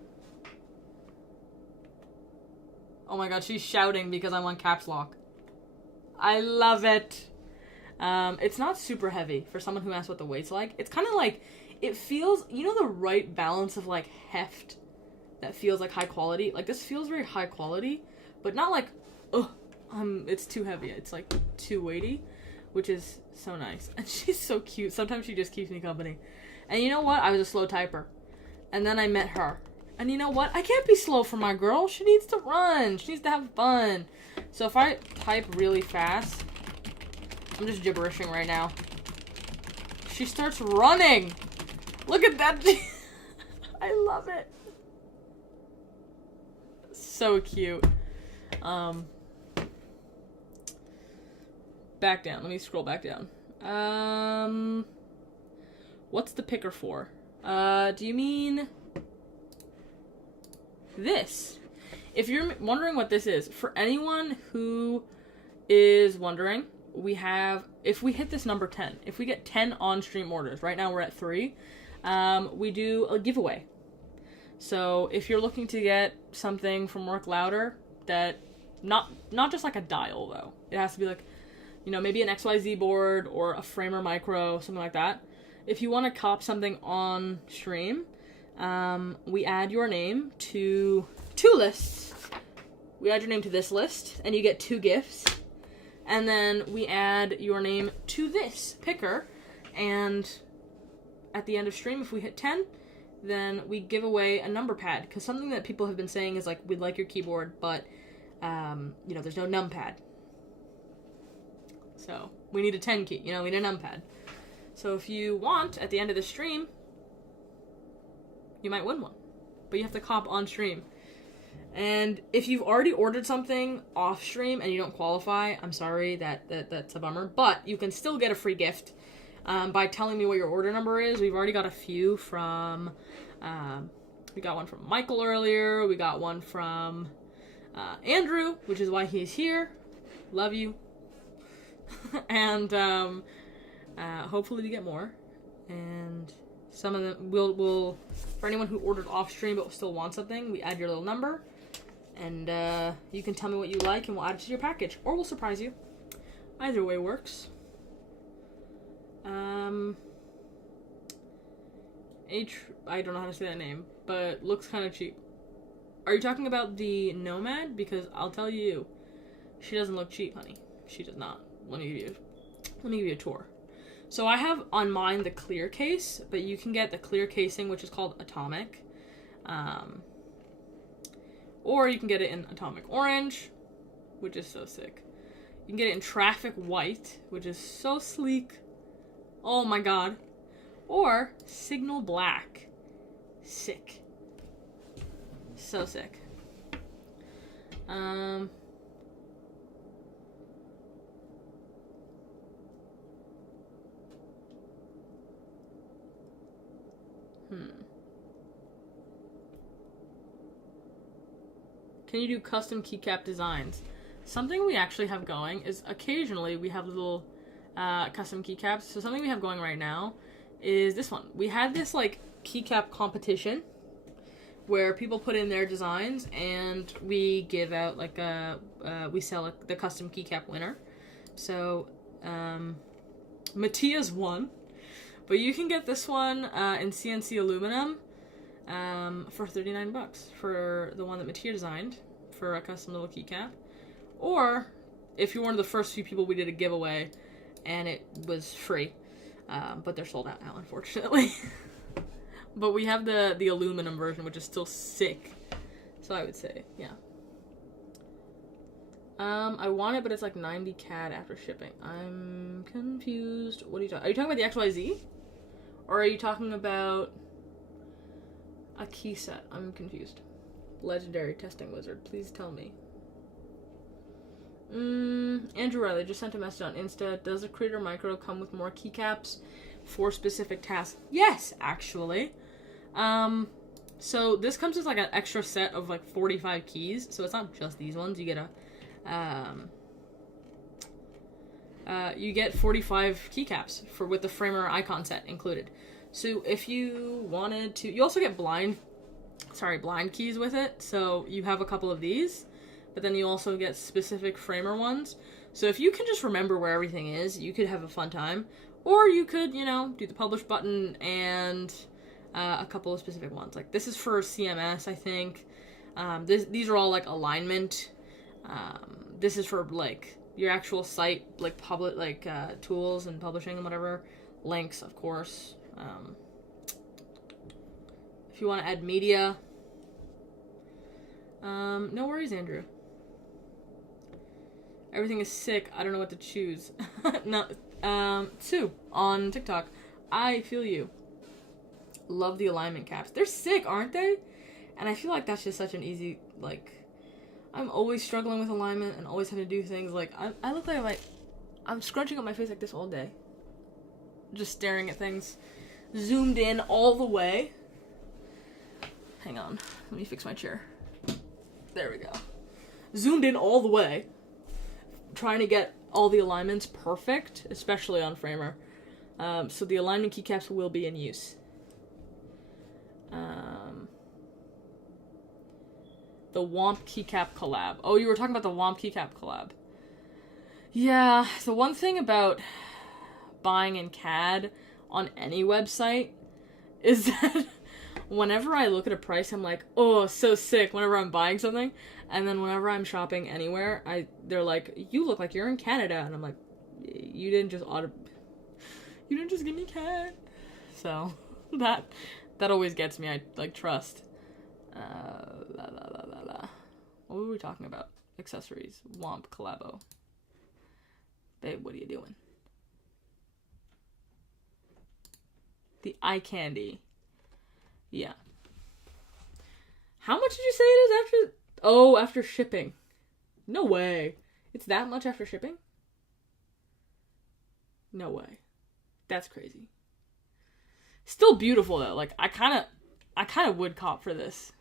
oh my god, she's shouting because I'm on caps lock. I love it. It's not super heavy for someone who asks what the weight's like. It's kind of like, it feels, you know, the right balance of like heft that feels like high quality. Like this feels very high quality, but not like, it's too heavy. It's like too weighty, which is so nice. And she's so cute. Sometimes she just keeps me company. And you know what? I was a slow typer. And then I met her. And you know what? I can't be slow for my girl. She needs to run. She needs to have fun. So if I type really fast, I'm just gibberishing right now. She starts running. Look at that. I love it. So cute. Back down. Let me scroll back down. What's the picker for? Do you mean this? If you're wondering what this is, for anyone who is wondering, we have, if we hit this number 10, if we get 10 on-stream orders, right now we're at 3, we do a giveaway. So if you're looking to get something from Work Louder that, not just like a dial though, it has to be like, you know, maybe an XYZ board or a Framer Micro, something like that. If you want to cop something on stream, we add your name to 2 lists. We add your name to this list, and you get 2 gifts. And then we add your name to this picker, and at the end of stream, if we hit 10, then we give away a number pad. Because something that people have been saying is like, we'd like your keyboard, but, you know, there's no numpad. So, we need a 10 key, you know, we need a numpad. So if you want, at the end of the stream, you might win one. But you have to cop on stream. And if you've already ordered something off stream and you don't qualify, I'm sorry, that's a bummer. But you can still get a free gift by telling me what your order number is. We've already got a few from, we got one from Michael earlier. We got one from Andrew, which is why he's here. Love you. And hopefully we get more. And some of them, we'll for anyone who ordered off stream but still wants something, we add your little number. And you can tell me what you like and we'll add it to your package. Or we'll surprise you. Either way works. I don't know how to say that name, but looks kind of cheap. Are you talking about the Nomad? Because I'll tell you, she doesn't look cheap, honey. She does not. Let me give you a tour. So I have on mine the clear case, but you can get the clear casing, which is called Atomic. Or you can get it in Atomic Orange, which is so sick. You can get it in Traffic White, which is so sleek. Oh my god. Or Signal Black. Sick. So sick. Can you do custom keycap designs? Something we actually have going is occasionally we have little custom keycaps. So something we have going right now is this one. We had this like keycap competition where people put in their designs and we give out like we sell the custom keycap winner. So Matthias won, but you can get this one in CNC aluminum for $39 for the one that Mattia designed for a custom little keycap. Or if you're one of the first few people, we did a giveaway and it was free, but they're sold out now, unfortunately. But we have the aluminum version, which is still sick. So I would say, yeah. I want it, but it's like 90 CAD after shipping. I'm confused. What are you talking? Are you talking about the XYZ? Or are you talking about a key set? I'm confused. Legendary testing wizard, please tell me. Andrew Riley just sent a message on Insta. Does a Creator Micro come with more keycaps for specific tasks? Yes, actually. So this comes with like an extra set of like 45 keys. So it's not just these ones. You get you get 45 keycaps with the framer icon set included. So if you wanted to, you also get blind keys with it. So you have a couple of these, but then you also get specific framer ones. So if you can just remember where everything is, you could have a fun time. Or you could, do the publish button and a couple of specific ones. Like this is for CMS, I think. These are all like alignment. This is for like your actual site, like public, like tools and publishing and whatever. Links, of course. If you want to add media. No worries, Andrew. Everything is sick. I don't know what to choose. No, Sue on TikTok. I feel you. Love the alignment caps. They're sick, aren't they? And I feel like that's just such an easy, like, I'm always struggling with alignment and always having to do things. Like, I look like I'm scrunching up my face like this all day. Just staring at things. Zoomed in all the way. Hang on. Let me fix my chair. There we go. Zoomed in all the way. Trying to get all the alignments perfect, especially on Framer. So the alignment keycaps will be in use. The Womp keycap collab. Oh, you were talking about the Womp keycap collab. Yeah, the one thing about buying in CAD on any website is that whenever I look at a price, I'm like, oh, so sick whenever I'm buying something. And then whenever I'm shopping anywhere, they're like, you look like you're in Canada. And I'm like, you didn't just give me CAD. So that always gets me. I like trust. What were we talking about? Accessories. Womp collabo. Babe, what are you doing? The eye candy. Yeah. How much did you say it is after? Oh, after shipping. No way. It's that much after shipping? No way. That's crazy. Still beautiful though. Like I kind of would cop for this.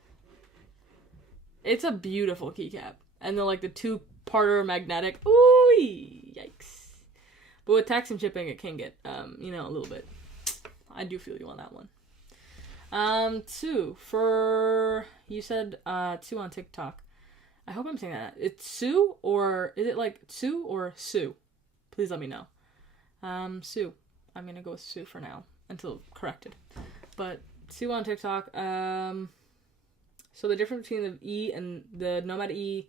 It's a beautiful keycap. And they're like the 2-parter magnetic. Ooh, yikes. But with tax and shipping it can get a little bit. I do feel you on that one. Sue, you said Sue on TikTok. I hope I'm saying that. It's Sue, or is it like Sue or Sue? Please let me know. Sue. I'm gonna go with Sue for now until corrected. But Sue on TikTok. So the difference between the E and the Nomad E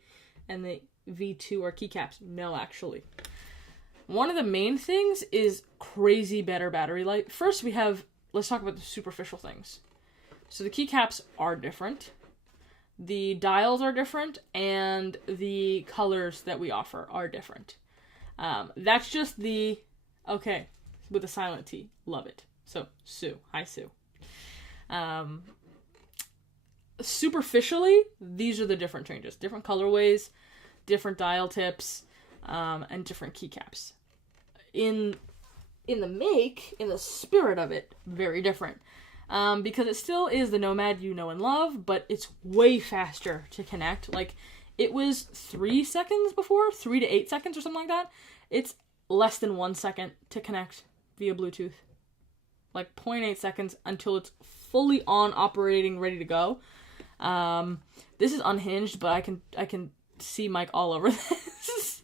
and the V2 are keycaps. No, actually. One of the main things is crazy better battery life. First, let's talk about the superficial things. So the keycaps are different. The dials are different, and the colors that we offer are different. That's just okay, with the silent T. Love it. So, Sue. Hi, Sue. Superficially, these are the different changes. Different colorways, different dial tips, and different keycaps. In the spirit of it, very different. Because it still is the Nomad you know and love, but it's way faster to connect. Like, it was 3 seconds before, 3 to 8 seconds or something like that. It's less than 1 second to connect via Bluetooth. Like 0.8 seconds until it's fully on, operating, ready to go. This is unhinged, but I can see Mike all over this.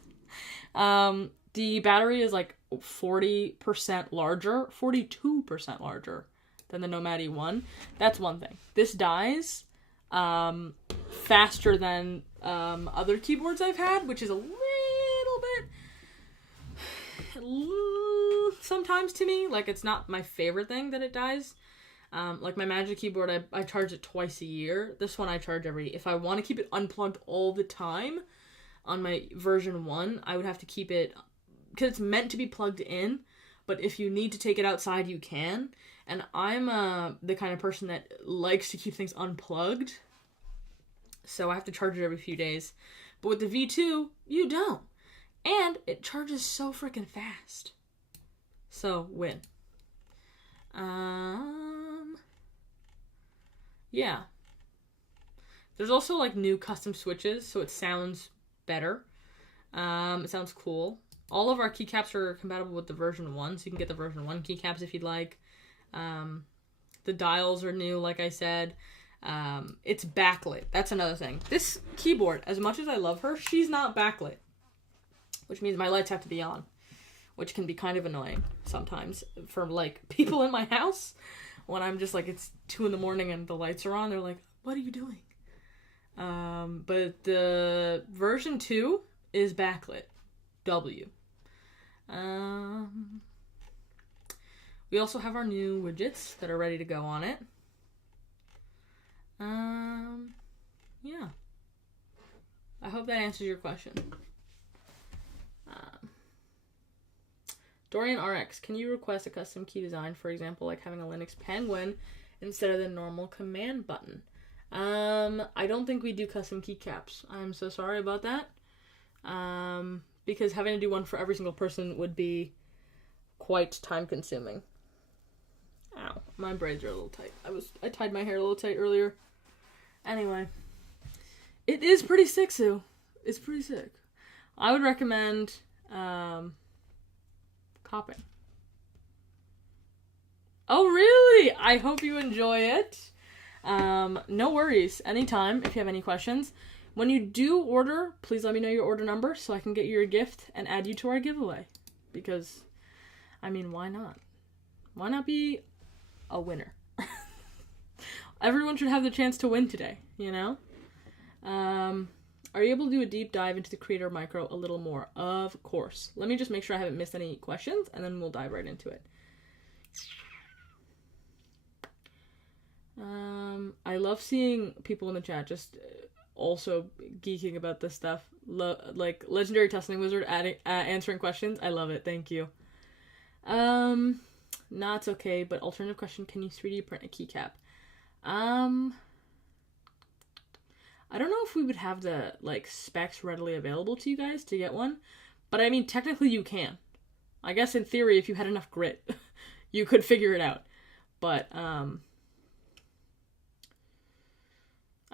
The battery is like 40% larger, 42% larger than the Nomad E1. That's one thing. This dies faster than other keyboards I've had, which is a little bit sometimes to me. Like, it's not my favorite thing that it dies. Like my Magic Keyboard, I charge it twice a year. This one I charge if I want to keep it unplugged all the time on my version 1, I would have to keep it, because it's meant to be plugged in, but if you need to take it outside, you can. And I'm the kind of person that likes to keep things unplugged, so I have to charge it every few days. But with the V2, you don't. And it charges so freaking fast. So, win. Yeah. There's also like new custom switches, so it sounds better. It sounds cool. All of our keycaps are compatible with the version 1, so you can get the version 1 keycaps if you'd like. The dials are new, like I said. It's backlit. That's another thing. This keyboard, as much as I love her, she's not backlit. Which means my lights have to be on. Which can be kind of annoying sometimes for, like, people in my house. When I'm just, like, it's 2 a.m. and the lights are on, they're like, what are you doing? But the version 2 is backlit. W. We also have our new widgets that are ready to go on it. Yeah. I hope that answers your question. Dorian RX, can you request a custom key design, for example, like having a Linux penguin instead of the normal command button? I don't think we do custom keycaps. I'm so sorry about that. Because having to do one for every single person would be quite time consuming. Ow, my braids are a little tight. I tied my hair a little tight earlier. Anyway, it is pretty sick, Sue. It's pretty sick. I would recommend copping. Oh, really? I hope you enjoy it. No worries. Anytime if you have any questions. When you do order, please let me know your order number so I can get you your gift and add you to our giveaway. Because, I mean, why not? Why not be a winner? Everyone should have the chance to win today, you know? Are you able to do a deep dive into the Creator Micro a little more? Of course. Let me just make sure I haven't missed any questions, and then we'll dive right into it. I love seeing people in the chat just also geeking about this stuff. Like Legendary Testing Wizard answering questions. I love it. Thank you. Nah, it's okay, but alternative question, can you 3D print a keycap? I don't know if we would have the, like, specs readily available to you guys to get one, but I mean, technically you can. I guess in theory, if you had enough grit, you could figure it out. But, I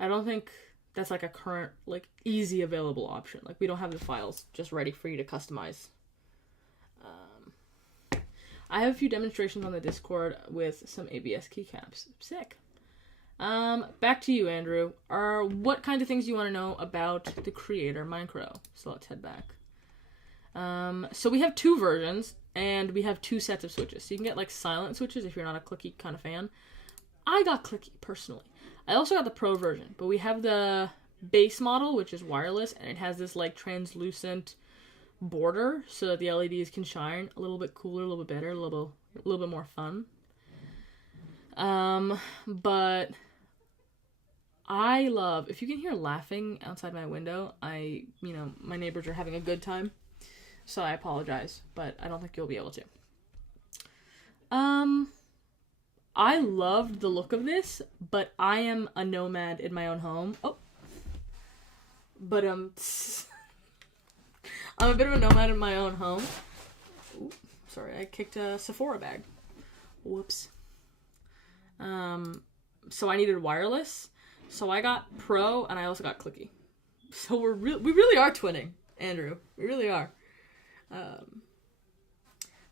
don't think that's, like, a current, like, easy available option. Like, we don't have the files just ready for you to customize. I have a few demonstrations on the Discord with some ABS keycaps. Sick. Back to you, Andrew. What kind of things do you want to know about the Creator Micro? So let's head back. So we have 2 versions, and we have 2 sets of switches. So you can get, like, silent switches if you're not a clicky kind of fan. I got clicky, personally. I also got the Pro version, but we have the base model, which is wireless, and it has this, like, translucent border so that the LEDs can shine a little bit cooler, a little bit better, a little bit more fun. But I love, if you can hear laughing outside my window, my neighbors are having a good time, so I apologize, but I don't think you'll be able to. I loved the look of this, but I am a nomad in my own home. Oh. But, I'm a bit of a nomad in my own home. Ooh, sorry, I kicked a Sephora bag. Whoops. So I needed wireless. So I got Pro, and I also got clicky. So we really are twinning, Andrew. We really are.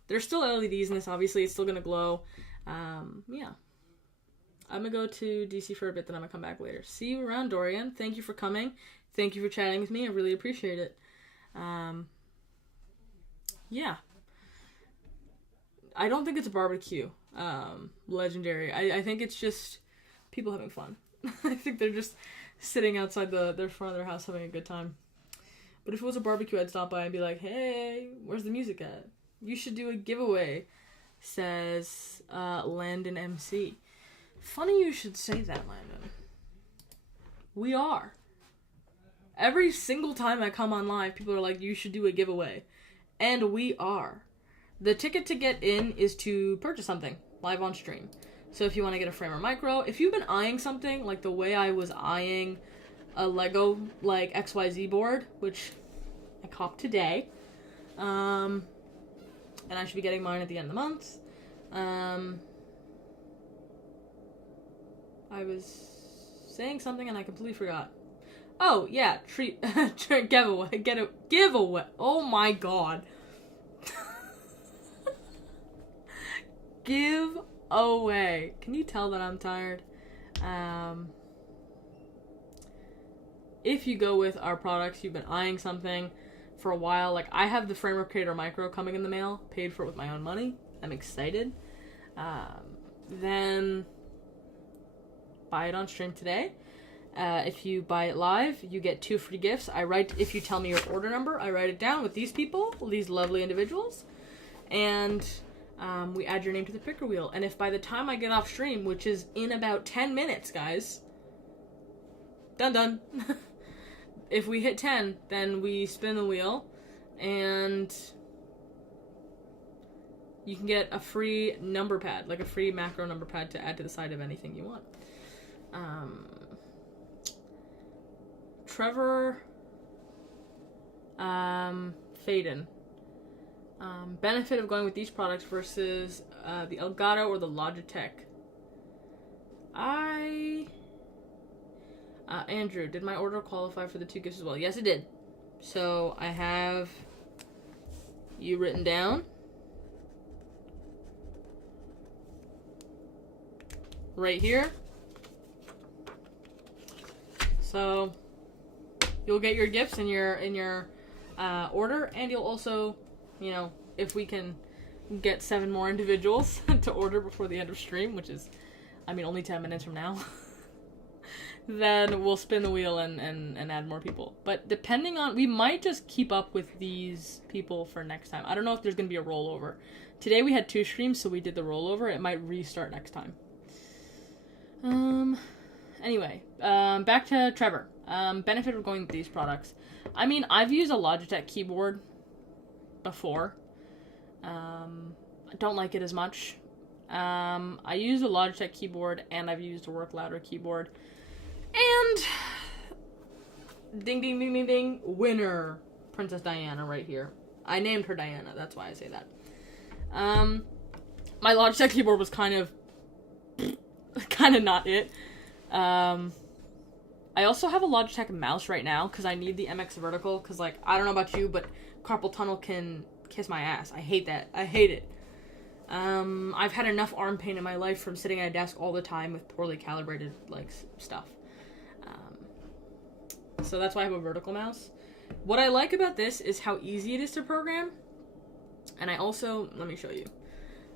There's still LEDs in this, obviously. It's still gonna glow. Yeah. I'm gonna go to DC for a bit, then I'm gonna come back later. See you around, Dorian. Thank you for coming. Thank you for chatting with me. I really appreciate it. Yeah. I don't think it's a barbecue, Legendary. I think it's just people having fun. I think they're just sitting outside their front of their house having a good time. But if it was a barbecue, I'd stop by and be like, hey, where's the music at? You should do a giveaway, says Landon MC. Funny you should say that, Landon. We are. Every single time I come on live, people are like, you should do a giveaway. And we are. The ticket to get in is to purchase something live on stream. So if you want to get a Framer Micro, if you've been eyeing something, like the way I was eyeing a Lego, like, XYZ board, which I copped today, and I should be getting mine at the end of the month, I was saying something and I completely forgot. Oh, yeah, giveaway, giveaway. Oh my god. Give away. Can you tell that I'm tired? If you go with our products, you've been eyeing something for a while. Like, I have the Framework Creator Micro coming in the mail, paid for it with my own money. I'm excited. Then buy it on stream today. If you buy it live, you get 2 free gifts. If you tell me your order number, I write it down with these people, these lovely individuals, and we add your name to the picker wheel. And if by the time I get off stream, which is in about 10 minutes, guys, done. If we hit 10, then we spin the wheel, and you can get a free number pad, like a free macro number pad to add to the side of anything you want. Trevor Faden. Benefit of going with these products versus the Elgato or the Logitech. Andrew, did my order qualify for the 2 gifts as well? Yes, it did. So I have you written down. Right here. So you'll get your gifts in your order, and you'll also, you know, if we can get 7 more individuals to order before the end of stream, which is, I mean, only 10 minutes from now, then we'll spin the wheel and add more people. But depending on, we might just keep up with these people for next time. I don't know if there's going to be a rollover. Today we had 2 streams, so we did the rollover. It might restart next time. Anyway, back to Trevor. Benefit of going with these products. I mean, I've used a Logitech keyboard before. I don't like it as much. I use a Logitech keyboard, and I've used a Work Louder keyboard. And ding, ding, ding, ding, ding, winner, Princess Diana right here. I named her Diana, that's why I say that. My Logitech keyboard was kind of not it. I also have a Logitech mouse right now, because I need the MX Vertical, because, like, I don't know about you, but carpal tunnel can kiss my ass. I hate that. I hate it. I've had enough arm pain in my life from sitting at a desk all the time with poorly calibrated, like, stuff. So that's why I have a vertical mouse. What I like about this is how easy it is to program. And I also, let me show you.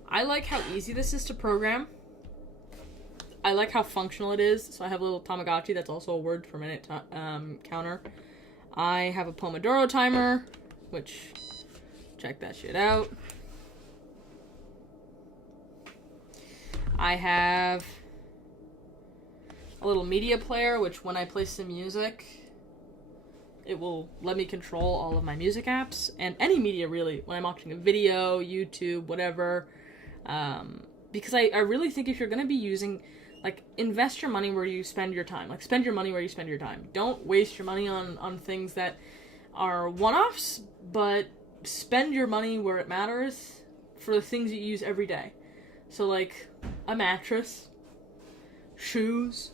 I like how easy this is to program. I like how functional it is. So I have a little Tamagotchi, that's also a word per minute counter. I have a Pomodoro timer, which, check that shit out. I have a little media player, which when I play some music, it will let me control all of my music apps, and any media really, when I'm watching a video, YouTube, whatever, because I really think if you're going to be using, like, invest your money where you spend your time, like, spend your money where you spend your time. Don't waste your money on things that are one-offs, but spend your money where it matters for the things you use every day. So, like, a mattress, shoes,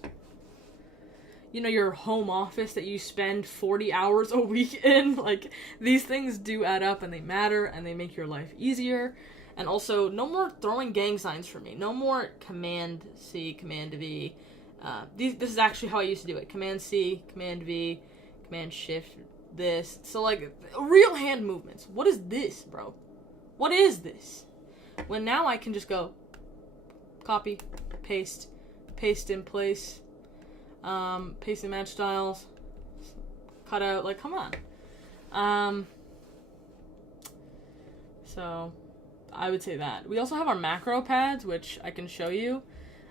you know, your home office that you spend 40 hours a week in. Like, these things do add up, and they matter, and they make your life easier. And also, no more throwing gang signs for me. No more Command-C, Command-V. This is actually how I used to do it. Command-C, Command-V, Command-Shift, this. So, like, real hand movements. What is this, bro? What is this? When now I can just go copy, paste in place, paste and match styles, cut out, like, come on. So I would say that. We also have our macro pads, which I can show you.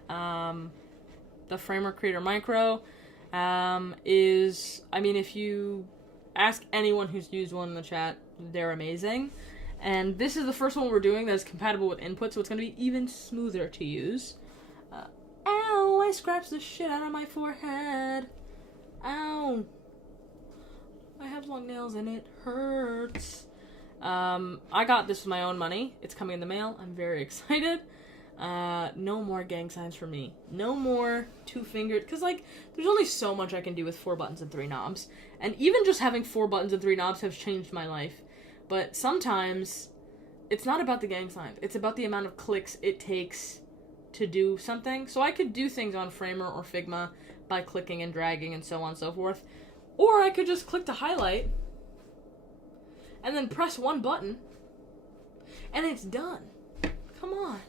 The Framework Creator Micro is, I mean, if you ask anyone who's used one in the chat, they're amazing. And this is the first one we're doing that is compatible with input, so it's going to be even smoother to use. Ow, I scratched the shit out of my forehead. Ow. I have long nails and it hurts. I got this with my own money. It's coming in the mail. I'm very excited. No more gang signs for me. No more 2-fingered, because, like, there's only so much I can do with 4 buttons and 3 knobs. And even just having 4 buttons and 3 knobs has changed my life. But sometimes, it's not about the gang signs. It's about the amount of clicks it takes to do something. So I could do things on Framer or Figma by clicking and dragging and so on and so forth. Or I could just click to highlight, and then press 1 button, and it's done. Come on.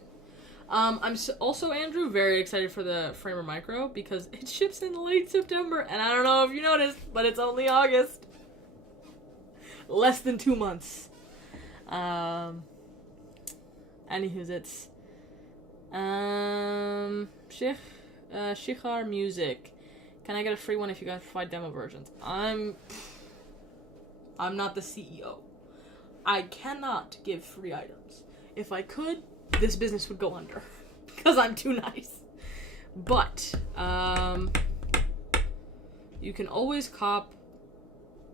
I'm also, Andrew, very excited for the Framer Micro because it ships in late September, and I don't know if you noticed, but it's only August. Less than 2 months. Anywho's it's Shikar Music. Can I get a free one if you guys provide demo versions? I'm not the CEO. I cannot give free items. If I could, this business would go under because I'm too nice. But you can always cop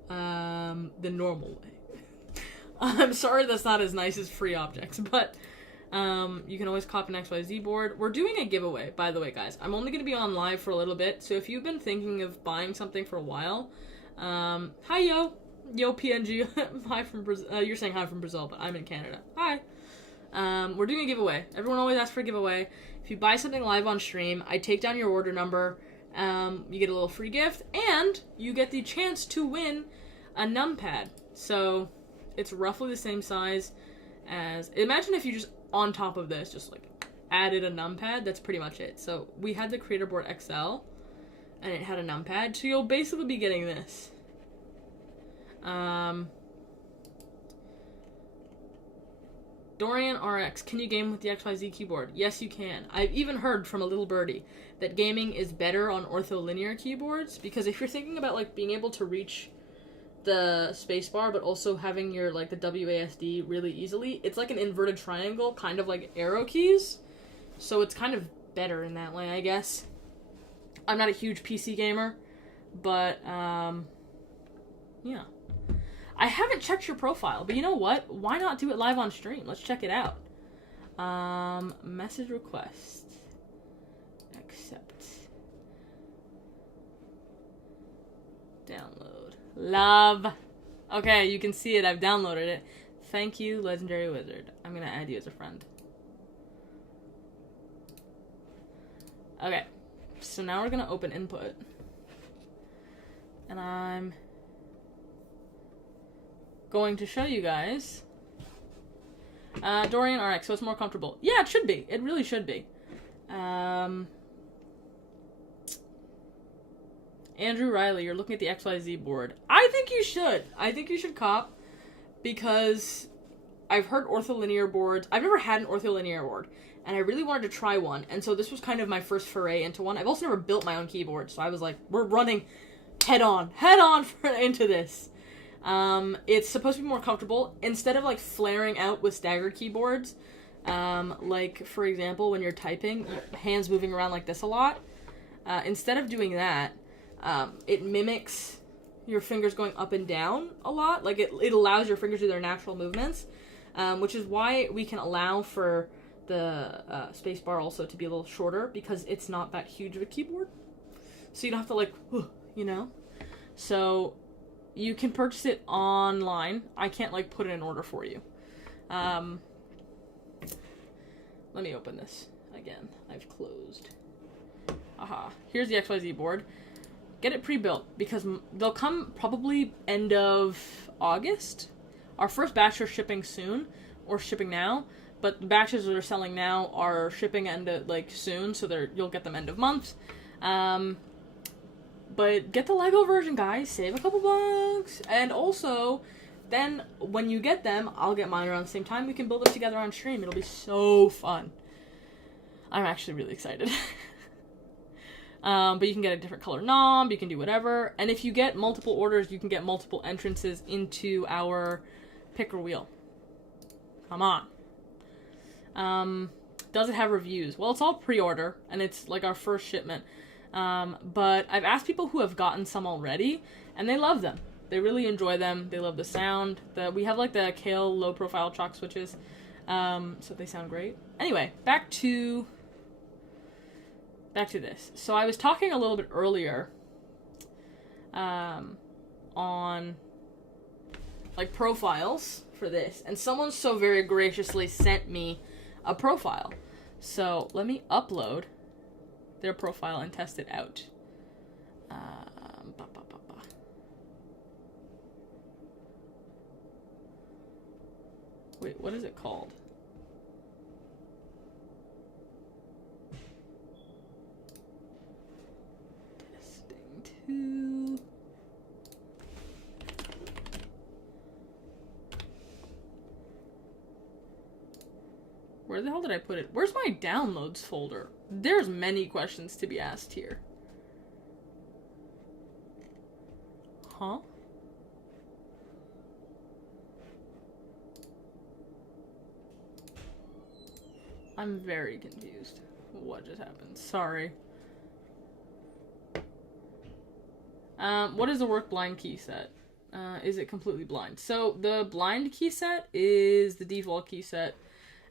the normal way. I'm sorry that's not as nice as free objects, but you can always cop an XYZ board. We're doing a giveaway, by the way, guys. I'm only going to be on live for a little bit, so if you've been thinking of buying something for a while, hi, yo PNG, hi from Brazil. You're saying hi from Brazil, but I'm in Canada. Hi. We're doing a giveaway. Everyone always asks for a giveaway. If you buy something live on stream, I take down your order number, you get a little free gift, and you get the chance to win a numpad. So it's roughly the same size as, imagine if you just on top of this just like added a numpad. That's pretty much it. So we had the Creator Board XL and it had a numpad, so you'll basically be getting this. Dorian RX, can you game with the XYZ keyboard? Yes, you can. I've even heard from a little birdie that gaming is better on ortholinear keyboards, because if you're thinking about like being able to reach the spacebar but also having your like the WASD really easily, it's like an inverted triangle, kind of like arrow keys. So it's kind of better in that way, I guess. I'm not a huge PC gamer, but yeah. I haven't checked your profile, but you know what? Why not do it live on stream? Let's check it out. Message request. Accept. Download. Love. Okay, you can see it. I've downloaded it. Thank you, Legendary Wizard. I'm gonna add you as a friend. Okay. So now we're gonna open input. And I'm going to show you guys Dorian RX, so it's more comfortable. Yeah, it should be. It really should be. Andrew Riley, you're looking at the XYZ board. I think you should. I think you should cop, because I've heard ortholinear boards. I've never had an ortholinear board, and I really wanted to try one, and so this was kind of my first foray into one. I've also never built my own keyboard, so I was like, we're running head on into this. It's supposed to be more comfortable. Instead of like flaring out with staggered keyboards, like for example, when you're typing, hands moving around like this a lot, instead of doing that, it mimics your fingers going up and down a lot. Like it allows your fingers to do their natural movements, which is why we can allow for the spacebar also to be a little shorter, because it's not that huge of a keyboard. So you don't have to like, you know? So you can purchase it online. I can't like put it in order for you. Let me open this again. I've closed. Aha. Here's the XYZ board. Get it pre-built, because they'll come probably end of August. Our first batch are shipping soon, or shipping now, but the batches that are selling now are shipping like soon, so you'll get them end of month. But get the Lego version, guys. Save a couple bucks. And also, then when you get them, I'll get mine around the same time. We can build them together on stream. It'll be so fun. I'm actually really excited. But you can get a different color knob. You can do whatever. And if you get multiple orders, you can get multiple entrances into our picker wheel. Come on. Does it have reviews? Well, it's all pre-order, and it's like our first shipment. But I've asked people who have gotten some already, and they love them. They really enjoy them. They love the sound. We have like the Kale low profile chalk switches. So they sound great. Anyway, back to this. So I was talking a little bit earlier on like profiles for this, and someone so very graciously sent me a profile. So let me upload their profile and test it out. Wait, what is it called? Testing 2. Where the hell did I put it? Where's my downloads folder? There's many questions to be asked here. Huh? I'm very confused. What just happened? Sorry. What is the work blind key set? Is it completely blind? So the blind key set is the default key set,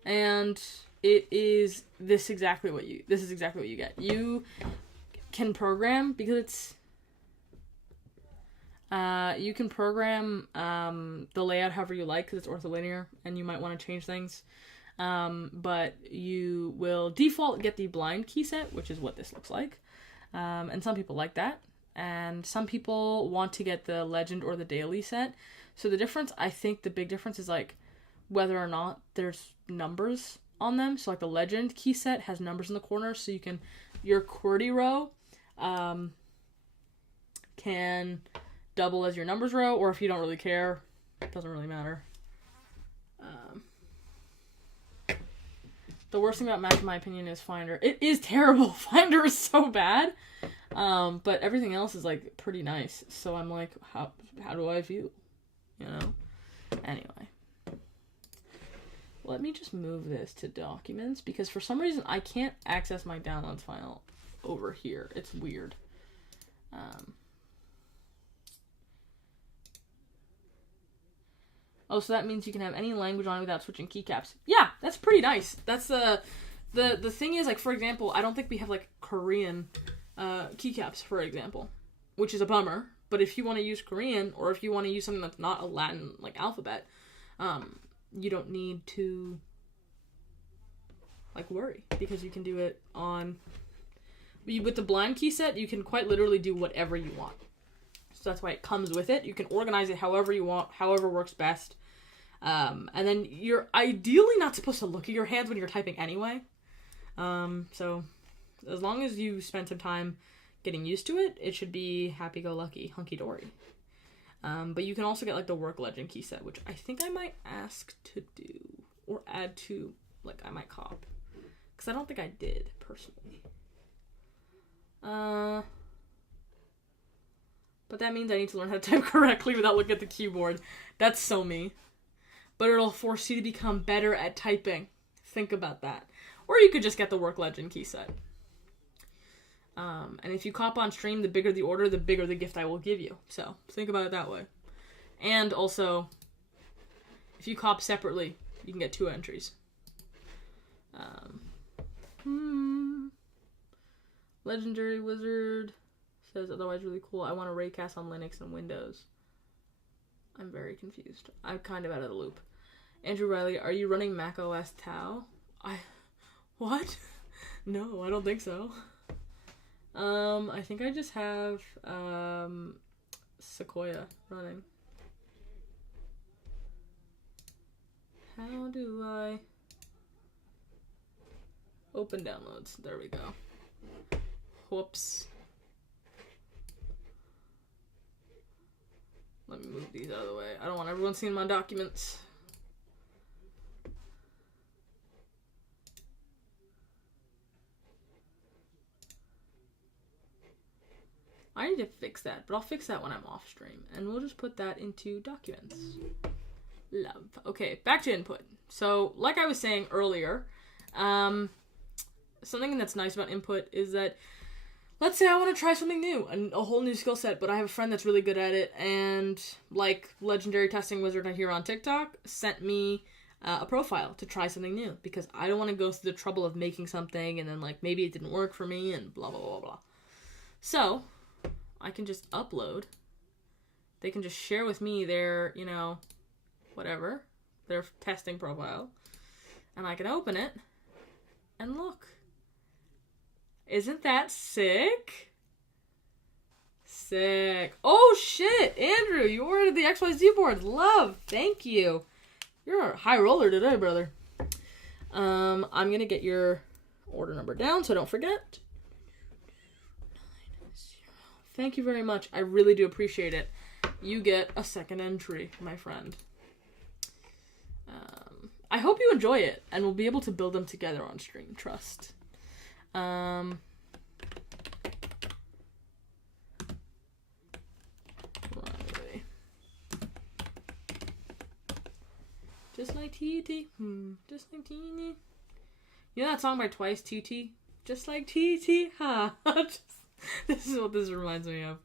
and it is this is exactly what you get. You can program, because it's you can program the layout however you like, because it's ortholinear and you might want to change things. But you will default get the blind key set, which is what this looks like. And some people like that. And some people want to get the legend or the daily set. So the difference, I think the big difference is like whether or not there's numbers on them. So like the legend key set has numbers in the corner, so you can, your QWERTY row can double as your numbers row, or if you don't really care, it doesn't really matter. The worst thing about Mac, in my opinion, is Finder. It is terrible. Finder is so bad. But everything else is, like, pretty nice. So I'm like, how do I view? You know? Anyway. Let me just move this to Documents, because for some reason I can't access my downloads file over here. It's weird. Oh, so that means you can have any language on it without switching keycaps. Yeah, that's pretty nice. That's the thing is, like, for example, I don't think we have, like, Korean keycaps, for example, which is a bummer. But if you want to use Korean, or if you want to use something that's not a Latin, like, alphabet, you don't need to, like, worry, because you can do it on... With the blind key set, you can quite literally do whatever you want. So that's why it comes with it. You can organize it however you want, however works best. And then you're ideally not supposed to look at your hands when you're typing anyway. So as long as you spend some time getting used to it, it should be happy-go-lucky, hunky-dory. But you can also get, like, the work legend key set, which I think I might ask to do, or add to, like, I might cop. Because I don't think I did, personally. But that means I need to learn how to type correctly without looking at the keyboard. That's so me. But it'll force you to become better at typing. Think about that. Or you could just get the work legend key set. And if you cop on stream, the bigger the order, the bigger the gift I will give you. So, think about it that way. And also, if you cop separately, you can get 2 entries. Legendary Wizard says, otherwise really cool. I want to raycast on Linux and Windows. I'm very confused. I'm kind of out of the loop. Andrew Riley, are you running Mac OS Tau? What? No, I don't think so. I think I just have, Sequoia running. How do I open downloads? There we go. Whoops. Let me move these out of the way. I don't want everyone seeing my documents. I need to fix that, but I'll fix that when I'm off stream. And we'll just put that into documents. Love. Okay, back to input. So, like I was saying earlier, something that's nice about input is that, let's say I want to try something new, a whole new skill set, but I have a friend that's really good at it, and like Legendary Testing Wizard here on TikTok sent me a profile to try something new, because I don't want to go through the trouble of making something and then like maybe it didn't work for me and blah blah blah blah. So I can just upload. They can just share with me their, you know, whatever, their testing profile, and I can open it and look. Isn't that sick? Sick. Oh shit, Andrew, you ordered the XYZ board. Love, thank you. You're a high roller today, brother. I'm gonna get your order number down so I don't forget. 9-0. Thank you very much. I really do appreciate it. You get a second entry, my friend. I hope you enjoy it, and we'll be able to build them together on stream. Trust. Riley. Just like TT. Just like TT. You know that song by Twice, TT? Just like TT. Ha. This is what this reminds me of.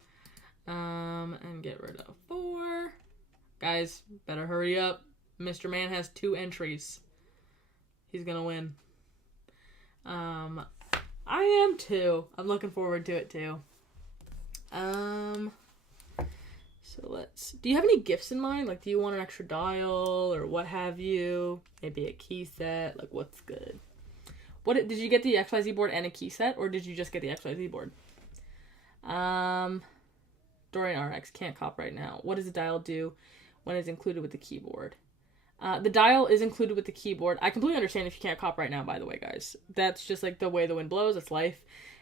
And get rid of 4. Guys, better hurry up. Mr. Man has 2 entries. He's gonna win. I am too. I'm looking forward to it too. So let's... Do you have any gifts in mind? Like, do you want an extra dial or what have you? Maybe a key set? Like, what's good? What did you get the XYZ board and a key set, or did you just get the XYZ board? Dorian RX, can't cop right now. What does the dial do when it's included with the keyboard? The dial is included with the keyboard. I completely understand if you can't cop right now, by the way, guys. That's just like the way the wind blows. It's life.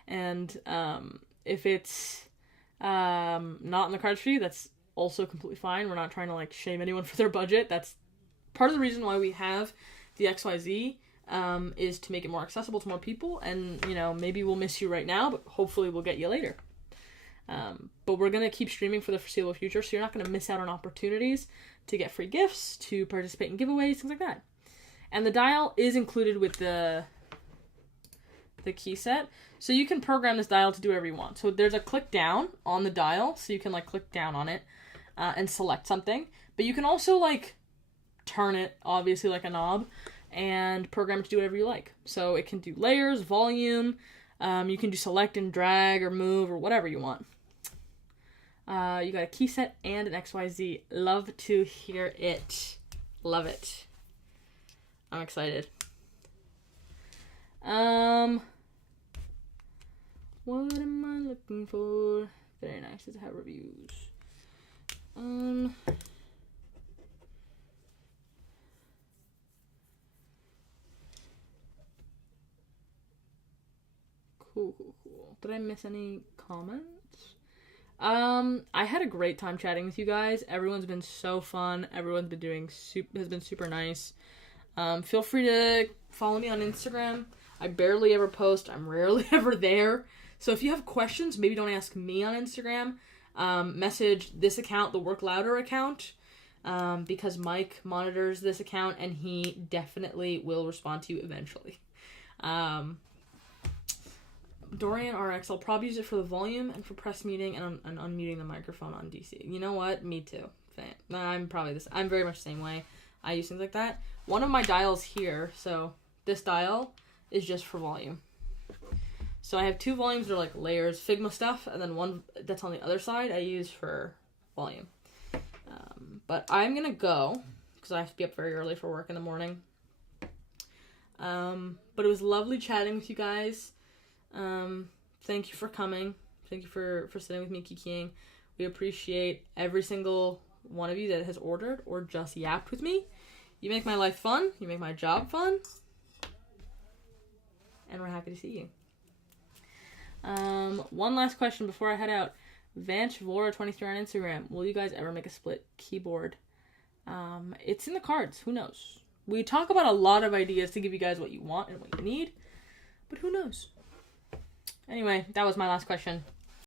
And if it's not in the cards for you, that's also completely fine. We're not trying to like shame anyone for their budget. That's part of the reason why we have the XYZ, is to make it more accessible to more people. And, you know, maybe we'll miss you right now, but hopefully we'll get you later. But we're going to keep streaming for the foreseeable future, so you're not going to miss out on opportunities to get free gifts, to participate in giveaways, things like that. And the dial is included with the key set, so you can program this dial to do whatever you want. So there's a click down on the dial, so you can like click down on it and select something. But you can also like turn it, obviously, like a knob, and program it to do whatever you like. So it can do layers, volume. You can do select and drag or move or whatever you want. You got a key set and an XYZ. Love to hear it. Love it. I'm excited. What am I looking for? Very nice. Does it have reviews? Cool. Did I miss any comments? I had a great time chatting with you guys. Everyone's been so fun. Everyone's been has been super nice. Feel free to follow me on Instagram. I barely ever post. I'm rarely ever there. So if you have questions, maybe don't ask me on Instagram. Message this account, the Work Louder account, because Mike monitors this account and he definitely will respond to you eventually. Dorian RX, I'll probably use it for the volume and for press meeting and unmuting the microphone on DC. You know what? Me too. I'm probably this. I'm very much the same way. I use things like that. One of my dials here, so this dial is just for volume. So I have 2 volumes that are like layers, Figma stuff, and then one that's on the other side I use for volume. But I'm gonna go because I have to be up very early for work in the morning. But it was lovely chatting with you guys. Thank you for coming. Thank you for sitting with me, kikiing. We appreciate every single one of you that has ordered or just yapped with me. You make my life fun. You make my job fun. And we're happy to see you. One last question before I head out. VanchVora23 on Instagram. Will you guys ever make a split keyboard? It's in the cards. Who knows? We talk about a lot of ideas to give you guys what you want and what you need. But who knows? Anyway, that was my last question.